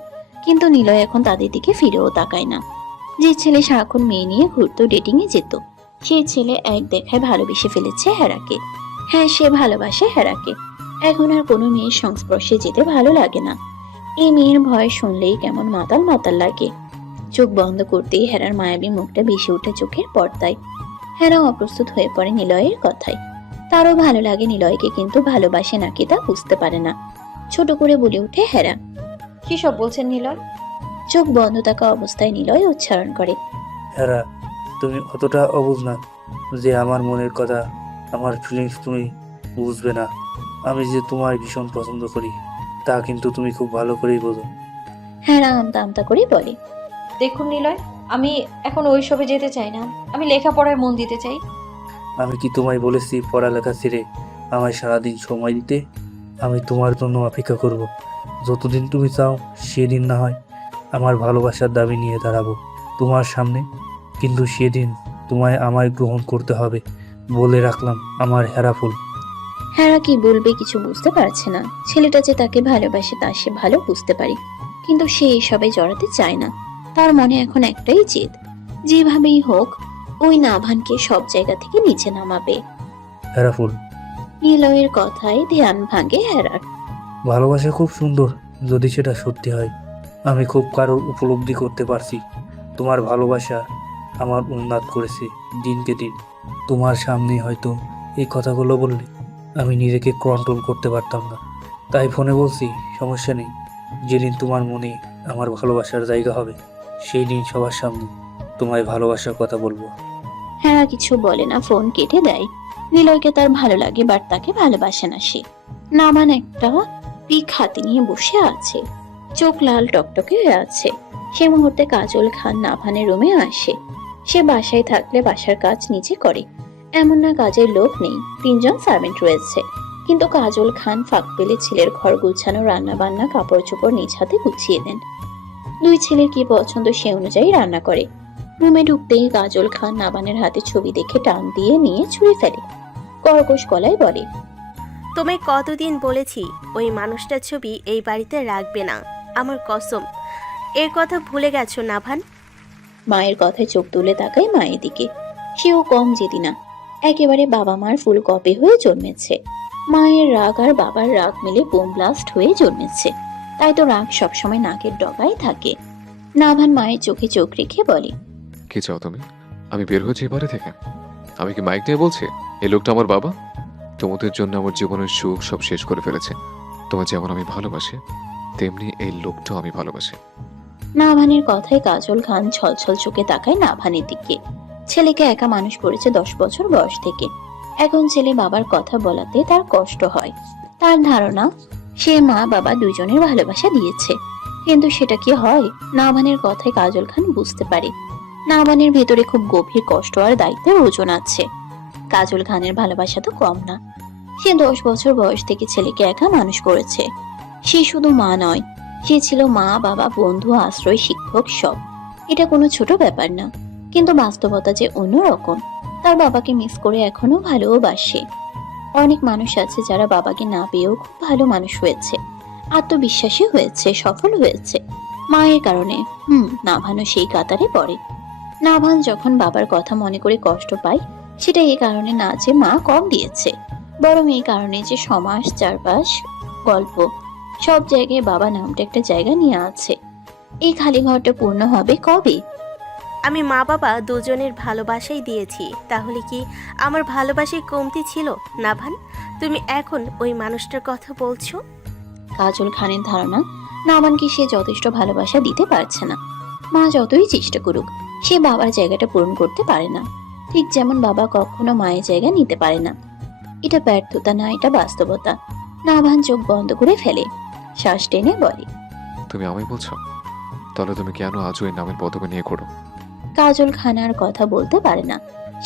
কিন্তু নিলয় এখন তাদের দিকে ফিরেও তাকায় না। যে ছেলে সারাক্ষণ মেয়ে নিয়ে ঘুরতো, ডেটিং এ যেত, সেই ছেলে এক দেখায় ভালোবেসে ফেলেছে হেরাকে। হ্যাঁ, সে ভালোবাসে হেরাকে। এখন আর কোনো মেয়ের সংস্পর্শে যেতে ভালো লাগে না। এই মেয়ের ভয় শুনলেই কেমন মাতাল মাতাল লাগে। চোখ বন্ধ করতেই হেরার মায়াবী মুখটা ভেসে ওঠে চোখের পর্দায়। হেরা অপ্রস্তুত হয়ে পড়ে নিলয়ের কথায়। তারও ভালো লাগে নিলয়কে, কিন্তু ভালোবাসে নাকি তা বুঝতে পারে না। ছোট করে বলে ওঠে হেরা, কি সব বলছেন নিলয়? চোখ বন্ধ থাকা অবস্থায় নিলয় উচ্চারণ করে, হেরা, তুমি অতটা অবুঝ না যে আমার মনের কথা, আমার ফিলিংস তুমি বুঝবে না। আমি যে তোমায় ভীষণ পছন্দ করি তা কিন্তু তুমি খুব ভালো করেই বোঝো। হেরা আমতা আমতা করে বলে, দেখুন নিলয়, আমি এখন ওইসবে যেতে চাই না। আমি লেখাপড়ায় মন দিতে চাই। আমি কি তোমায় বলেছি পড়ালেখা ছেড়ে আমায় সারাদিন সময় দিতে? আমি তোমার জন্য অপেক্ষা করব। যতদিন তুমি চাও সেদিন না হয় আমার ভালোবাসার দাবি নিয়ে দাঁড়াবো তোমার সামনে, কিন্তু সেদিন তোমায় আমায় গ্রহণ করতে হবে। বলে রাখলাম আমার হেরাফুল। হেরা কি বলবে কিছু বুঝতে পারছে না। ছেলেটা যে তাকে ভালোবাসে তা সে ভালো বুঝতে পারে, কিন্তু সে এসবে জড়াতে চায় না। তার মনে এখন একটাই জেদ, যেভাবেই হোক ওই নাভানকে সব জায়গা থেকে নিচে নামাবে। হেরাফুল, নিলয়ের কথায় ধ্যান ভাঙে হেরার। ভালোবাসা খুব সুন্দর যদি সেটা সত্যি হয়। আমি খুব কারোর উপলব্ধি করতে পারছি তোমার ভালোবাসা আমার উন্মাদ করেছে দিনকে দিন। তোমার সামনে হয়তো এই কথাগুলো বললে আমি নিজেকে কন্ট্রোল করতে পারতাম না, তাই ফোনে বলছি সমস্যা নেই। যেদিন তোমার মনে আমার ভালোবাসার জায়গা হবে সেই দিন সবার সামনে তোমায় ভালোবাসার কথা বলবো। হেরা কিছু বলে না, ফোন কেটে দেয়। নিলয়কে তার ভালো লাগে, বাট তাকে ভালোবাসে না সে। নাভান একটা পিক হাতে নিয়ে বসে আছে, চোখ লাল টকটকে হয়ে আছে। সে মুহূর্তে কাজল খান নাভানের রুমে আসে। সে বাসায় থাকলে বাসার কাজ নিজে করে, এমন না কাজের লোক নেই, 3 জন সার্ভেন্ট রয়েছে। কিন্তু কাজল খান ফাঁক পেলে ছেলের ঘর গুছানো, রান্না বান্না, কাপড় চোপড় নিজ হাতে গুছিয়ে দেন। 2 ছেলের কি পছন্দ সে অনুযায়ী রান্না করে। রুমে ঢুকতেই কাজল খান নাভানের হাতে ছবি দেখে টান দিয়ে নিয়ে ছুঁড়ে ফেলে। কর্কশ গলায় বলে, তোমায় কতদিন বলেছি ওই মানুষটার ছবি এই বাড়িতে রাখবে না, আমার কসম। এর কথা ভুলে গেছো নাভান? মায়ের কথায় চোখ তুলে তাকায় মায়ের দিকে। সেও কম জেদি না, একেবারে বাবা মার ফুল কপি হয়ে জন্মেছে। মায়ের রাগ আর বাবার রাগ মিলে বোম ব্লাস্ট হয়ে জন্মেছে, তাই তো রাগ সবসময় নাকের ডগায় থাকে। নাভান মায়ের চোখে চোখ রেখে বলে, কি চাও তুমি? আমি বের হয়েছি এবারে থেকে? আমি কি মাইক নিয়ে বলছি এই লোকটা আমার বাবা? তোমাদের জন্য আমার জীবনের সুখ সব শেষ করে ফেলেছে। তোমার যেমন আমি ভালোবাসি, তেমনি এই লোকটাও আমি ভালোবাসি। নাভানের কথায় কাজল খান ছলছল চোখে তাকায় নাভানের দিকে। ছেলেকে একা মানুষ করেছে 10 বছর বয়স থেকে। এখন ছেলে বাবার কথা বলাতে তার কষ্ট হয়। তার ধারণা সে মা বাবা দুইজনের ভালোবাসা দিয়েছে, কিন্তু সেটা কি হয়? নাভানের কথায় কাজল খান বুঝতে পারে নাভানের ভেতরে খুব গভীর কষ্ট আর দায়িত্বের ওজন আছে। কাজল খানের ভালোবাসা তো কম না। সে 10 বছর বয়স থেকে ছেলেকে একা মানুষ করেছে। সে শুধু মা নয়, সে ছিল মা, বাবা, বন্ধু, আশ্রয়, শিক্ষক, সব। এটা কোনো ছোট ব্যাপার না, কিন্তু বাস্তবতা যে অন্যরকম। তার বাবাকে মিস করে এখনো ভালোবাসে। অনেক মানুষ আছে যারা বাবাকে না পেয়েও খুব ভালো মানুষ হয়েছে, আত্মবিশ্বাসী হয়েছে, সফল হয়েছে মায়ের কারণে। নাভানও সেই কাতারে পড়ে। নাভান যখন বাবার কথা মনে করে কষ্ট পায়, সেটা এই কারণে না যে মা কম দিয়েছে, বরং এই কারণে যে সমাজ, চারপাশ, গল্প সব জায়গায় বাবা নামটা একটা জায়গা নিয়ে আছে। এই খালি ঘরটা পূর্ণ হবে কবে? আমি মা বাবা দুজনের ভালোবাসাই দিয়েছি, তাহলে কি আমার ভালোবাসায় কমতি ছিল? নাভান, তুমি এখন ওই মানুষটার কথা বলছো? কাজল খানের ধারণা নাভানকে সে যথেষ্ট ভালোবাসা দিতে পারছে না। মা যতই চেষ্টা করুক, সে বাবার জায়গাটা পূরণ করতে পারে না, ঠিক যেমন বাবা কখনো মায়ের জায়গা নিতে পারে না। এটা ব্যর্থতা না, এটা বাস্তবতা। নাভান চোখ বন্ধ করে ফেলে, শ্বাস টেনে বলে, তুমি আমায় বলছো? তাহলে তুমি কেন আজও এই নামের পদকে নিয়ে করো? কাজল খানার কথা বলতে পারে না,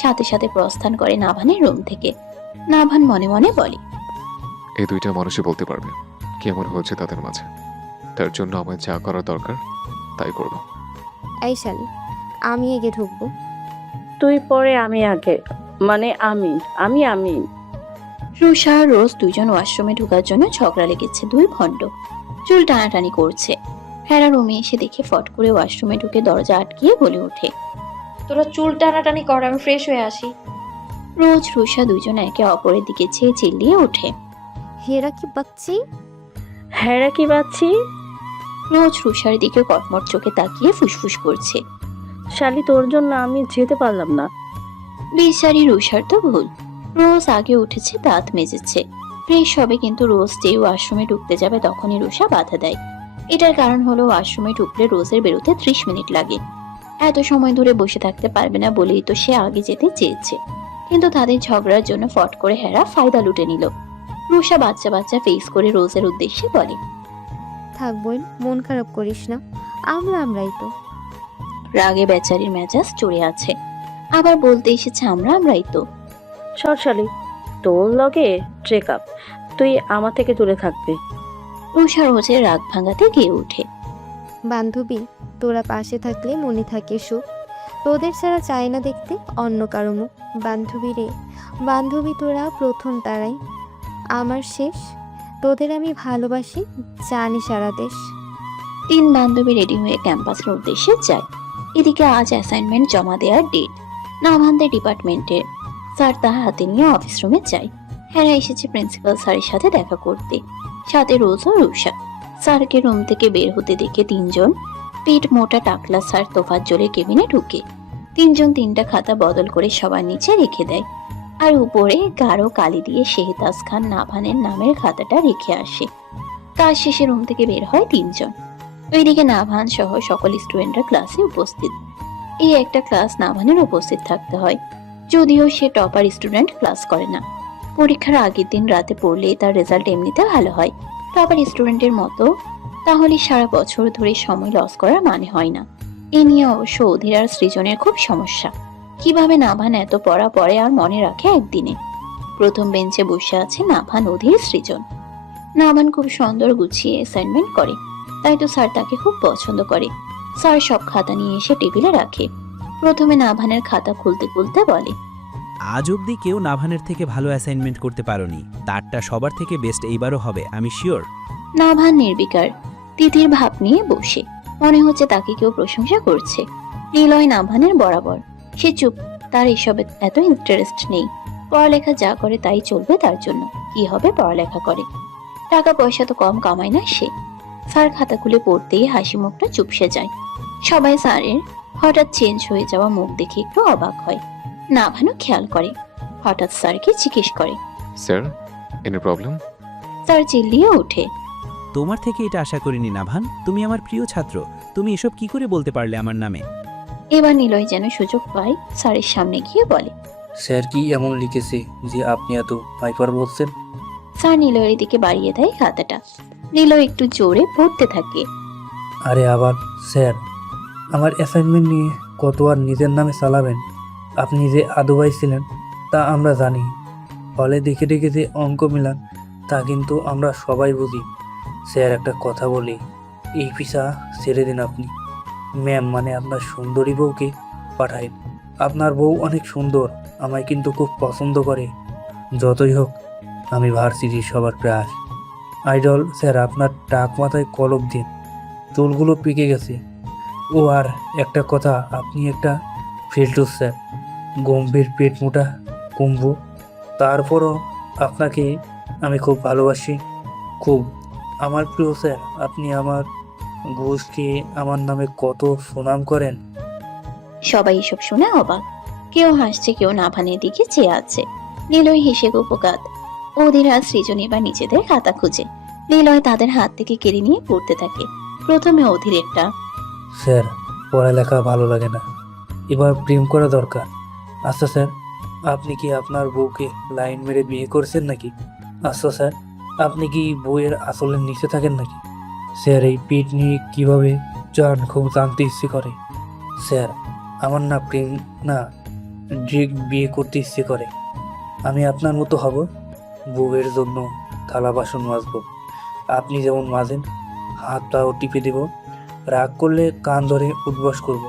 সাথে সাথে প্রস্থান করে নাভানের রুম থেকে। নাভান মনে মনে বলে, এই দুইটা মানুষই বলতে পারবে কেমন হয়েছে তাদের মাঝে। তার জন্য আমার যা করার দরকার তাই করব। এই শালি, আমি এগে ঢুকবো? তুই পরে, আমি আগে। মানে আমি আমি আমি রুষা আর রোজ দুজন ওয়াশরুমে ঢোকার জন্য ঝগড়া লেগেছে। দুই ভণ্ড চুল টানাটানি করছে। হেরা রুমে এসে দেখে ফট করে ওয়াশরুমে ঢুকে দরজা আটকিয়ে বলে ওঠে, তোরা চুল টানাটানি কর, আমি ফ্রেশ হয়ে আসি। রোজ রুষা দুজন একে অপরের দিকে চেয়ে চিল্লিয়ে ওঠে, হেরা কি বাচ্চি? হ্যাঁ কি বাচ্চি? রোজ রুষার দিকে কটমট চোখে তাকিয়ে ফুসফুস করছে। শালি, তোর জন্য আমি যেতে পারলাম না। বেচারি রুষার তো ভুল। রোজ আগে উঠেছে, দাঁত মেজেছে, ফ্রেশ হবে, কিন্তু রোজ যেই ওয়াশরুমে ঢুকতে যাবে তখনই রুষা বাধা দেয়। এটার কারণ হলো ওয়াশরুমে ঢুকলে রোজের বেরোতে 30 মিনিট লাগে। এত সময় ধরে বসে থাকতে পারবে না বলেই তো সে আগে যেতে চেয়েছে, কিন্তু তাদের ঝগড়ার জন্য ফট করে হেরা ফায়দা লুটে নিল। রুষা বাচ্চা বাচ্চা ফেস করে রোজের উদ্দেশ্যে বলে, থাক বোন, মন খারাপ করিস না, আমরাই তো। রাগে বেচারির মেজাজ চড়ে আছে, আবার বলতে এসেছে আমরাই তো। সর শালি, তোর লগে ট্রেক আপ, তুই আমার থেকে দূরে থাকবি। রুষা রোজের রাগ ভাঙাতে গিয়ে ওঠে, বান্ধবী, তোরা পাশে থাকলে মনে থাকে সুখ, তোদের ছাড়া চায় না দেখতে অন্য কারো মুখ। বান্ধবী রে বান্ধবী, তোরা প্রথম তারাই আমার শেষ, তোদের আমি ভালোবাসি, জানি সারা দেশ। 3 বান্ধবী রেডি হয়ে ক্যাম্পাসের উদ্দেশ্যে যায়। এদিকে আজ অ্যাসাইনমেন্ট জমা দেওয়ার ডেট। নাভানদের ডিপার্টমেন্টের স্যার তার হাতে নিয়ে অফিস রুমে যায়। হেরা এসেছে প্রিন্সিপাল স্যারের সাথে দেখা করতে, সাথে রোজ ও রুষা। স্যারকে রুম থেকে বের হতে দেখে 3 জন পেট মোটা টাকলা স্যার তোফাজ্জলের কেবিনে ঢুকে 3 জন 3টা খাতা বদল করে সবার নিচে রেখে দেয়, আর উপরে গাঢ় কালি দিয়ে শেহতাজ খান নাভানের নামের খাতাটা রেখে আসে। কাজ শেষে রুম থেকে বের হয় 3 জন। ওইদিকে নাভান সহ সকল স্টুডেন্টরা ক্লাসে উপস্থিত। এই একটা ক্লাস নাভানের উপস্থিত থাকতে হয়, যদিও সে টপার স্টুডেন্ট ক্লাস করে না। পরীক্ষার আগের দিন রাতে পড়লে তার রেজাল্ট এমনিতে ভালো হয়, টপার স্টুডেন্টের মতো। তাহলে সারা বছর ধরে সময় লস করার মানে হয় না। এ নিয়ে অবশ্য অধীর আর সৃজনের খুব সমস্যা। কিভাবে নাভান এত পড়া পড়ে আর মনে রাখে একদিনে? প্রথম বেঞ্চে বসে আছে নাভান, অধীর, সৃজন। নাভান খুব সুন্দর গুছিয়ে অ্যাসাইনমেন্ট করে, তাই তো স্যার তাকে খুব পছন্দ করে। স্যার সব খাতা নিয়ে এসে টেবিলে রাখে। প্রথমে নাভানের খাতা খুলতে খুলতে বলে, আজ অবধি কেউ নাভানের থেকে ভালো অ্যাসাইনমেন্ট করতে পারোনি, তারটা সবার থেকে বেস্ট এইবারও হবে, আমি শিওর। নাভান নির্বিকার তিথির ভাব নিয়ে বসে, মনে হচ্ছে তাকে কেউ প্রশংসা করছে। নিলয় নাভানের বরাবর, সে চুপ, তার এসবে এত ইন্টারেস্ট নেই। পড়ালেখা যা করে তাই চলবে তার জন্য, কি হবে পড়ালেখা করে, টাকা পয়সা তো কম কামায় না সে। স্যার খাতা খুলে পড়তেই হাসি মুখটা চুপসে যায়। সবাই স্যারের হঠাৎ চেঞ্জ হয়ে যাওয়া মুখ দেখে একটু অবাক হয়। নাভানও খেয়াল করে, হঠাৎ স্যারকে জিজ্ঞেস করে, স্যার, এনি প্রবলেম? স্যার চিল্লিয়ে ওঠে, তোমার থেকে এটা আশা করিনি নাভান, তুমি আমার প্রিয় ছাত্র, তুমি এসব কি করে বলতে পারলে আমার নামে? এবার নিলয় যেন সুযোগ পায়, স্যারের সামনে গিয়ে বলে, স্যার কি এমন লিখেছে যে আপনি এত হাইপার বলছেন? স্যার নিলয়ের দিকে বাড়িয়ে দেয় খাতাটা। নিলয় একটু জোরে পড়তে থাকে, আরে আবার স্যার, আমার অ্যাসাইনমেন্ট নিয়ে কত আর নিজের নামে চালাবেন? আপনি যে আদুবাই ছিলেন তা আমরা জানি, হলে দেখে দেখে যে অঙ্ক মিলান তা কিন্তু আমরা সবাই বুঝি। স্যার একটা কথা বলি, এই পিসা ছেড়ে দিন আপনি। ম্যাম মানে আপনার সুন্দরী বউকে পাঠাইন, আপনার বউ অনেক সুন্দর, আমায় কিন্তু খুব পছন্দ করে। যতই হোক আমি ভার্সিটির সবার ক্রাশ। আইডল স্যার, আপনার টাক মাথায় কলপ দিন, চুলগুলো পেকে গেছে। ও আর একটা কথা, আপনি একটা ফেলটুস স্যার, গম্ভীর পেট মোটা কুম্ভু। তারপরও আপনাকে আমি খুব ভালোবাসি, খুব। আমার প্রিয় স্যার, আপনি আমার ঘুষকে আমার নামে কত সুনাম করেন। সবাই এসব শুনে অবাক, কেউ হাসছে, কেউ নাভানের দিকে চেয়ে আছে। নিলয় হেসে উপকাত। অধীর আর সৃজন এবার নিজেদের খাতা খুঁজে। নিলয় তাদের হাত থেকে কেড়ে নিয়ে পড়তে থাকে। প্রথমে অধীরেরটা। স্যার, পড়ালেখা ভালো লাগে না, এবার প্রেম করা দরকার। আচ্ছা স্যার, আপনি কি আপনার বউকে লাইন মেরে বিয়ে করছেন নাকি? আচ্ছা স্যার, আপনি কি বউয়ের আসলের নিচে থাকেন নাকি? স্যার, এই পিঠ নিয়ে কীভাবে চান খুব জানতে ইচ্ছে করে। স্যার, আমার না প্রেম না, ডিরেক্ট বিয়ে করতে ইচ্ছে করে। আমি আপনার মতো হব, বউয়ের জন্য থালা বাসন মাজবো, আপনি যেমন মাজেন, হাতটাও টিপে দেব, রাগ করলে কান ধরে উদ্বাস করব,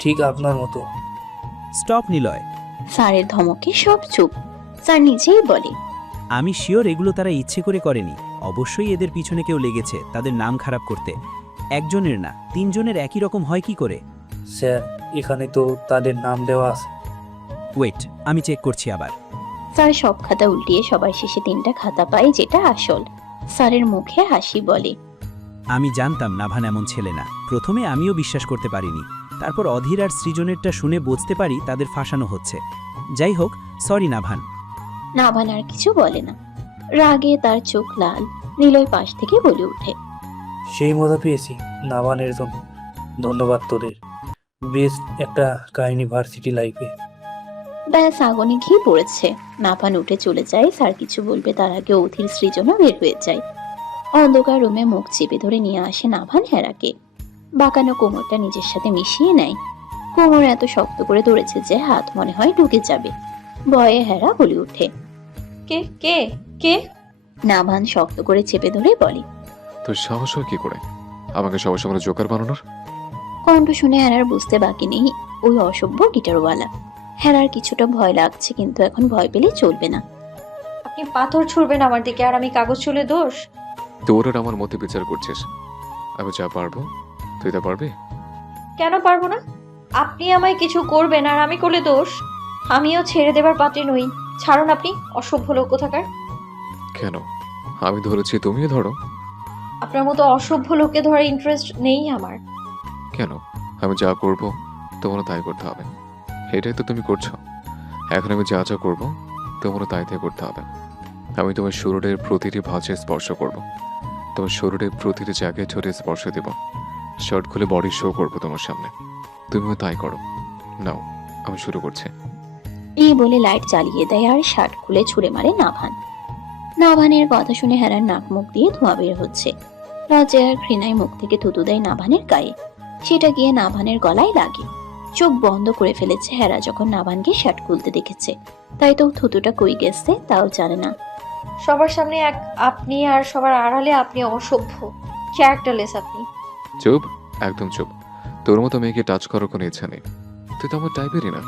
ঠিক আপনার মতো। স্টপ নিলয়। স্যারের ধমকে সব চুপ। স্যার নিজেই বলে, আমি শিওর এগুলো তারা ইচ্ছে করে করেনি। অবশ্যই এদের পিছনে কেউ লেগেছে তাদের নাম খারাপ করতে। একজনের না, 3 জনের একই রকম হয় কি করে? স্যার, এখানে তো তাদের নাম দেওয়া আছে। ওয়েট, আমি চেক করছি আবার। স্যার সব খাতা উল্টিয়ে সবার শেষে 3টা খাতা পায়, যেটা আসল। স্যারের মুখে হাসি বলে, আমি জানতাম নাভান এমন ছেলে না। প্রথমে আমিও বিশ্বাস করতে পারিনি, তারপর অধীর আর সৃজনেরটা শুনে বুঝতে পারি তাদের ফাঁসানো হচ্ছে। যাই হোক, সরি নাভান। নাভান আর কিছু বলে না, রাগে তার চোখ লাল। নিলয় পাশ থেকে বলে ওঠে, সেই মজা পেয়েছি নাভানের জন্য, ধন্যবাদ তোদের। বেস্ট একটা কাহিনী ভার্সিটি লাইফে। ব্যাস আগুনে ঘি পড়েছে। নাভান উঠে চলে যায়। স্যার কিছু বলবে তার আগে অধীর সৃজনও বের হয়ে যায়। অন্ধকার রুমে মুখ চেপে ধরে নিয়ে আসে নাভান হেরাকে। বাঁকানো কোমরটা নিজের সাথে মিশিয়ে নেয়। কোমর এত শক্ত করে ধরেছে যে হাত মনে হয় ঢুকে যাবে। ভয়ে হেরা বলে ওঠে, কে কে কে? নাভান শক্ত করে চেপে ধরে বলে, তোর সাহস হয় কি করে আমাকে সবার সামনে জোকার বানানোর? কণ্ঠ শুনে হেরার বুঝতে বাকি নেই ওই অসভ্য গিটারওয়ালা। হেরার কিছুটা ভয় লাগছে, কিন্তু এখন ভয় পেলে চলবে না। আপনি পাথর ছুড়বেন আমার দিকে আর আমি কাগজ চুলে দোষ? তোর আর আমার মতে বিচার করছিস। আমি যা পারবো তুই তা পারবি? কেন পারবো না? আপনি আমায় কিছু করবেন আর আমি করলে দোষ? আমিও ছেড়ে দেবার পাত্রী নই। ছাড়ুন আপনি, অসভ্য লোক কোথাকার। কেন? আমি ধরেছি, তুমিও ধরো। আপনার মতো অসভ্য লোককে ধরার ইন্টারেস্ট নেই আমার। কেন? আমি যা করব তোমারও তাই করতে হবে। এটাই তো তুমি করছো। এখন আমি যা যা করবো তোমারও তাই তাই করতে হবে। আমি তোমার শরীরের প্রতিটি ভাঁজে স্পর্শ করব। তোমার শরীরের প্রতিটি জায়গায় ঠোঁটে স্পর্শ দেব। শার্ট খুলে বডি শো করবো তোমার সামনে। তুমিও তাই করো। নাও, আমি শুরু করছি। এই বলে লাইট জ্বালিয়ে দেয় আর শার্ট খুলে ছুঁড়ে মারে নাভান। নাভানের কথা শুনে হেরার নাক মুখ দিয়ে ধোঁয়া বের হচ্ছে। লজ্জায় আর ঘৃণায় মুখ থেকে থুতু দেয় নাভানের গায়ে। সেটা গিয়ে নাভানের গলায় লাগে। চোখ বন্ধ করে ফেলেছে হেরা যখন নাভানকে শার্ট খুলতে দেখেছে। তাই তো থুতুটা কই গেছে তাও জানে না। সবার সামনে এক আপনি আর সবার আড়ালে আপনি অসভ্য, ক্যারেক্টারলেস আপনি। চুপ, একদম চুপ। তোর মতো মেয়েকে টাচ করার কোনো ইচ্ছা নেই। তুই তো আমার টাইপেরই না।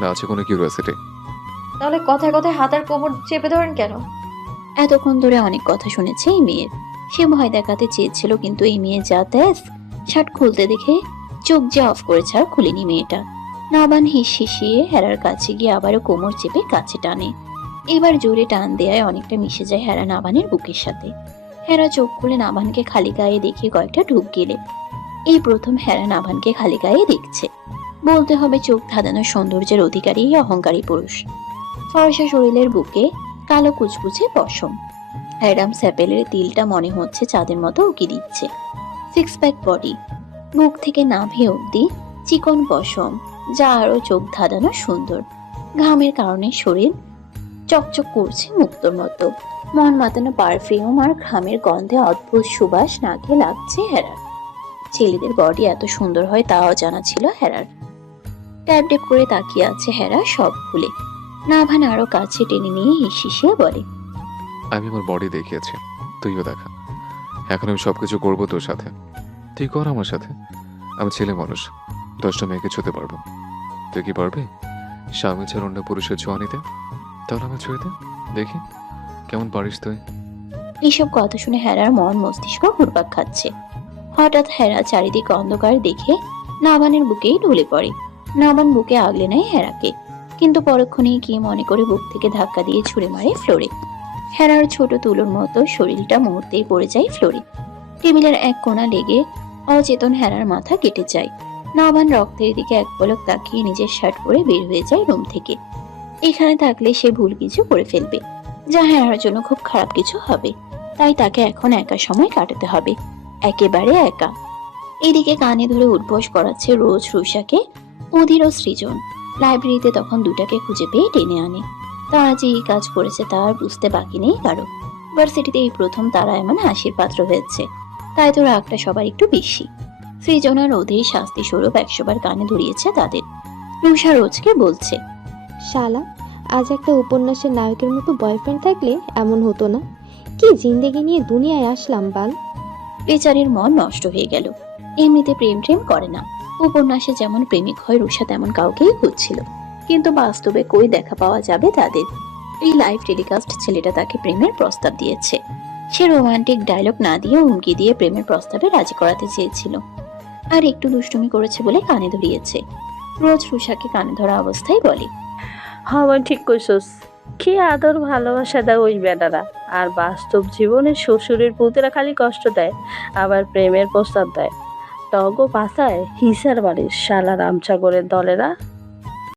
না আছে কোনো কিউরিওসিটি? তাহলে কথায় কথায় হাতার কোমর চেপে ধরেন কেন? এতক্ষণ ধরে অনেক কথা শুনেছে এই মেয়ের। সে ভয় দেখাতে চেয়েছিল, কিন্তু এই মেয়ে যা তেজ। শার্ট খুলতে দেখে চোখ যে অফ করেছে আর খুলেনি মেয়েটা। নাভান হিসিয়ে হেরার কাছে গিয়ে আবারও কোমর চেপে কাছে টানে। এবার জোরে টান দেয়ায় অনেকটা মিশে যায় হেরা নাভানের বুকের সাথে। হেরা চোখ খুলে নাভানকে খালি গায়ে দেখে কয়েকটা ঢুক গেলে। এই প্রথম হেরা নাভানকে খালি গায়ে দেখছে। বলতে হবে চোখ ধাঁধানো সৌন্দর্যের অধিকারী এই অহংকারী পুরুষ। ফর্সা শরীরের বুকে কালো কুচকুচে পশম। অ্যাডাম স্যাপেলের তিলটা মনে হচ্ছে চাঁদের মতো উকি দিচ্ছে। 6 প্যাক বডি, বুক থেকে নাভি অবধি চিকন পশম, যা আরো চোখ ধাঁধানো সুন্দর। ঘামের কারণে শরীর চকচক করছে মুক্তোর মতো। মন মাতানো পারফিউম আর ঘামের গন্ধে অদ্ভুত সুবাস নাকে লাগছে হেরার। ছেলেদের বডি এত সুন্দর হয় তাও জানা ছিল হেরার। ট্যাপ ট্যাপ করে তাকিয়ে আছে হেরা সব ভুলে। নাভান আরো কাছে টেনে নিয়ে হিসিয়ে বলে, আমি আমার বডি দেখিয়েছি, তুইও দেখা। এখন আমি সবকিছু করবো তোর সাথে। তুই কর আমার সাথে। আমি ছেলে মানুষ, 10টা মেয়েকে ছুতে পারবো। তুই কি পারবি? স্বামী ছাড়া অন্য পুরুষের ছোঁয়া নিতে? তাহলে আমার ছুঁয়েতে দেখি কেমন পারিস তুই। এসব কথা শুনে হেরার মন মস্তিষ্ক ঘুরপাক খাচ্ছে। হঠাৎ হেরা চারিদিকে অন্ধকার দেখে নাবানের বুকেই ঢলে পড়ে। নাবান বুকে আগলে নেয় হেরাকে, কিন্তু পরক্ষণেই কি মনে করে বুক থেকে ধাক্কা দিয়ে ছুঁড়ে মারে ফ্লোরে। হেরার ছোট তুলোর মতো শরীরটা মুহূর্তেই পড়ে যায় ফ্লোরে। টেবিলের এক কোণা লেগে অচেতন হেরার মাথা কেটে যায়। নাবান রক্তের দিকে এক পলক তাকিয়ে নিজের শার্ট পরে বের হয়ে যায় রুম থেকে। এখানে থাকলে সে ভুল কিছু করে ফেলবে, যা হেরার জন্য খুব খারাপ কিছু হবে। তাই তাকে এখন একা সময় কাটাতে হবে, একেবারে একা। এদিকে কানে ধরে উঠবোস করাচ্ছে রোজ রুষাকে অধীর ও সৃজন। লাইব্রেরিতে তখন দুটাকে খুঁজে পেয়ে টেনে আনে। তারা যে এই কাজ করেছে তার বুঝতে বাকি নেই কারো। ভার্সিটিতে এই প্রথম তারা এমন হাসির পাত্র হয়েছে, তাই তো রাগটা সবার একটু বেশি। সৃজন আর অধীর শাস্তি স্বরূপ 100 বার কানে ধরিয়েছে তাদের। রুষা রোজকে বলছে, শালা, আজ একটা উপন্যাসের নায়কের মতো বয়ফ্রেন্ড থাকলে এমন হতো না। কি জিন্দেগি নিয়ে দুনিয়ায় আসলাম বাল। বেচারির মন নষ্ট হয়ে গেল। এমনিতে প্রেম করে না, উপন্যাসে যেমন প্রেমিক হয় রুষা তেমন কাউকেই খুঁজছিল, কিন্তু বাস্তবে কই দেখা পাওয়া যাবে তাদের। এই লাইভ টেলিকাস্ট ছেলেটা তাকে প্রেমের প্রস্তাব দিয়েছে। সে রোমান্টিক ডায়লগ না দিয়ে হুমকি দিয়ে প্রেমের প্রস্তাবে রাজি করাতে চেয়েছিল, আর একটু দুষ্টুমি করেছে বলে কানে ধরিয়েছে। রোজ রুষাকে কানে ধরা অবস্থায় বলে, হওয়া ঠিক কইছস। কি আদর ভালোবাসা দেয় ওই বেটারা, আর বাস্তব জীবনে শ্বশুরের পুতেরা খালি কষ্ট দেয়, আবার প্রেমের প্রস্তাব দেয়। তগো পাশায় হিসার বাড়ির শালা রামচাগরের দলেরা।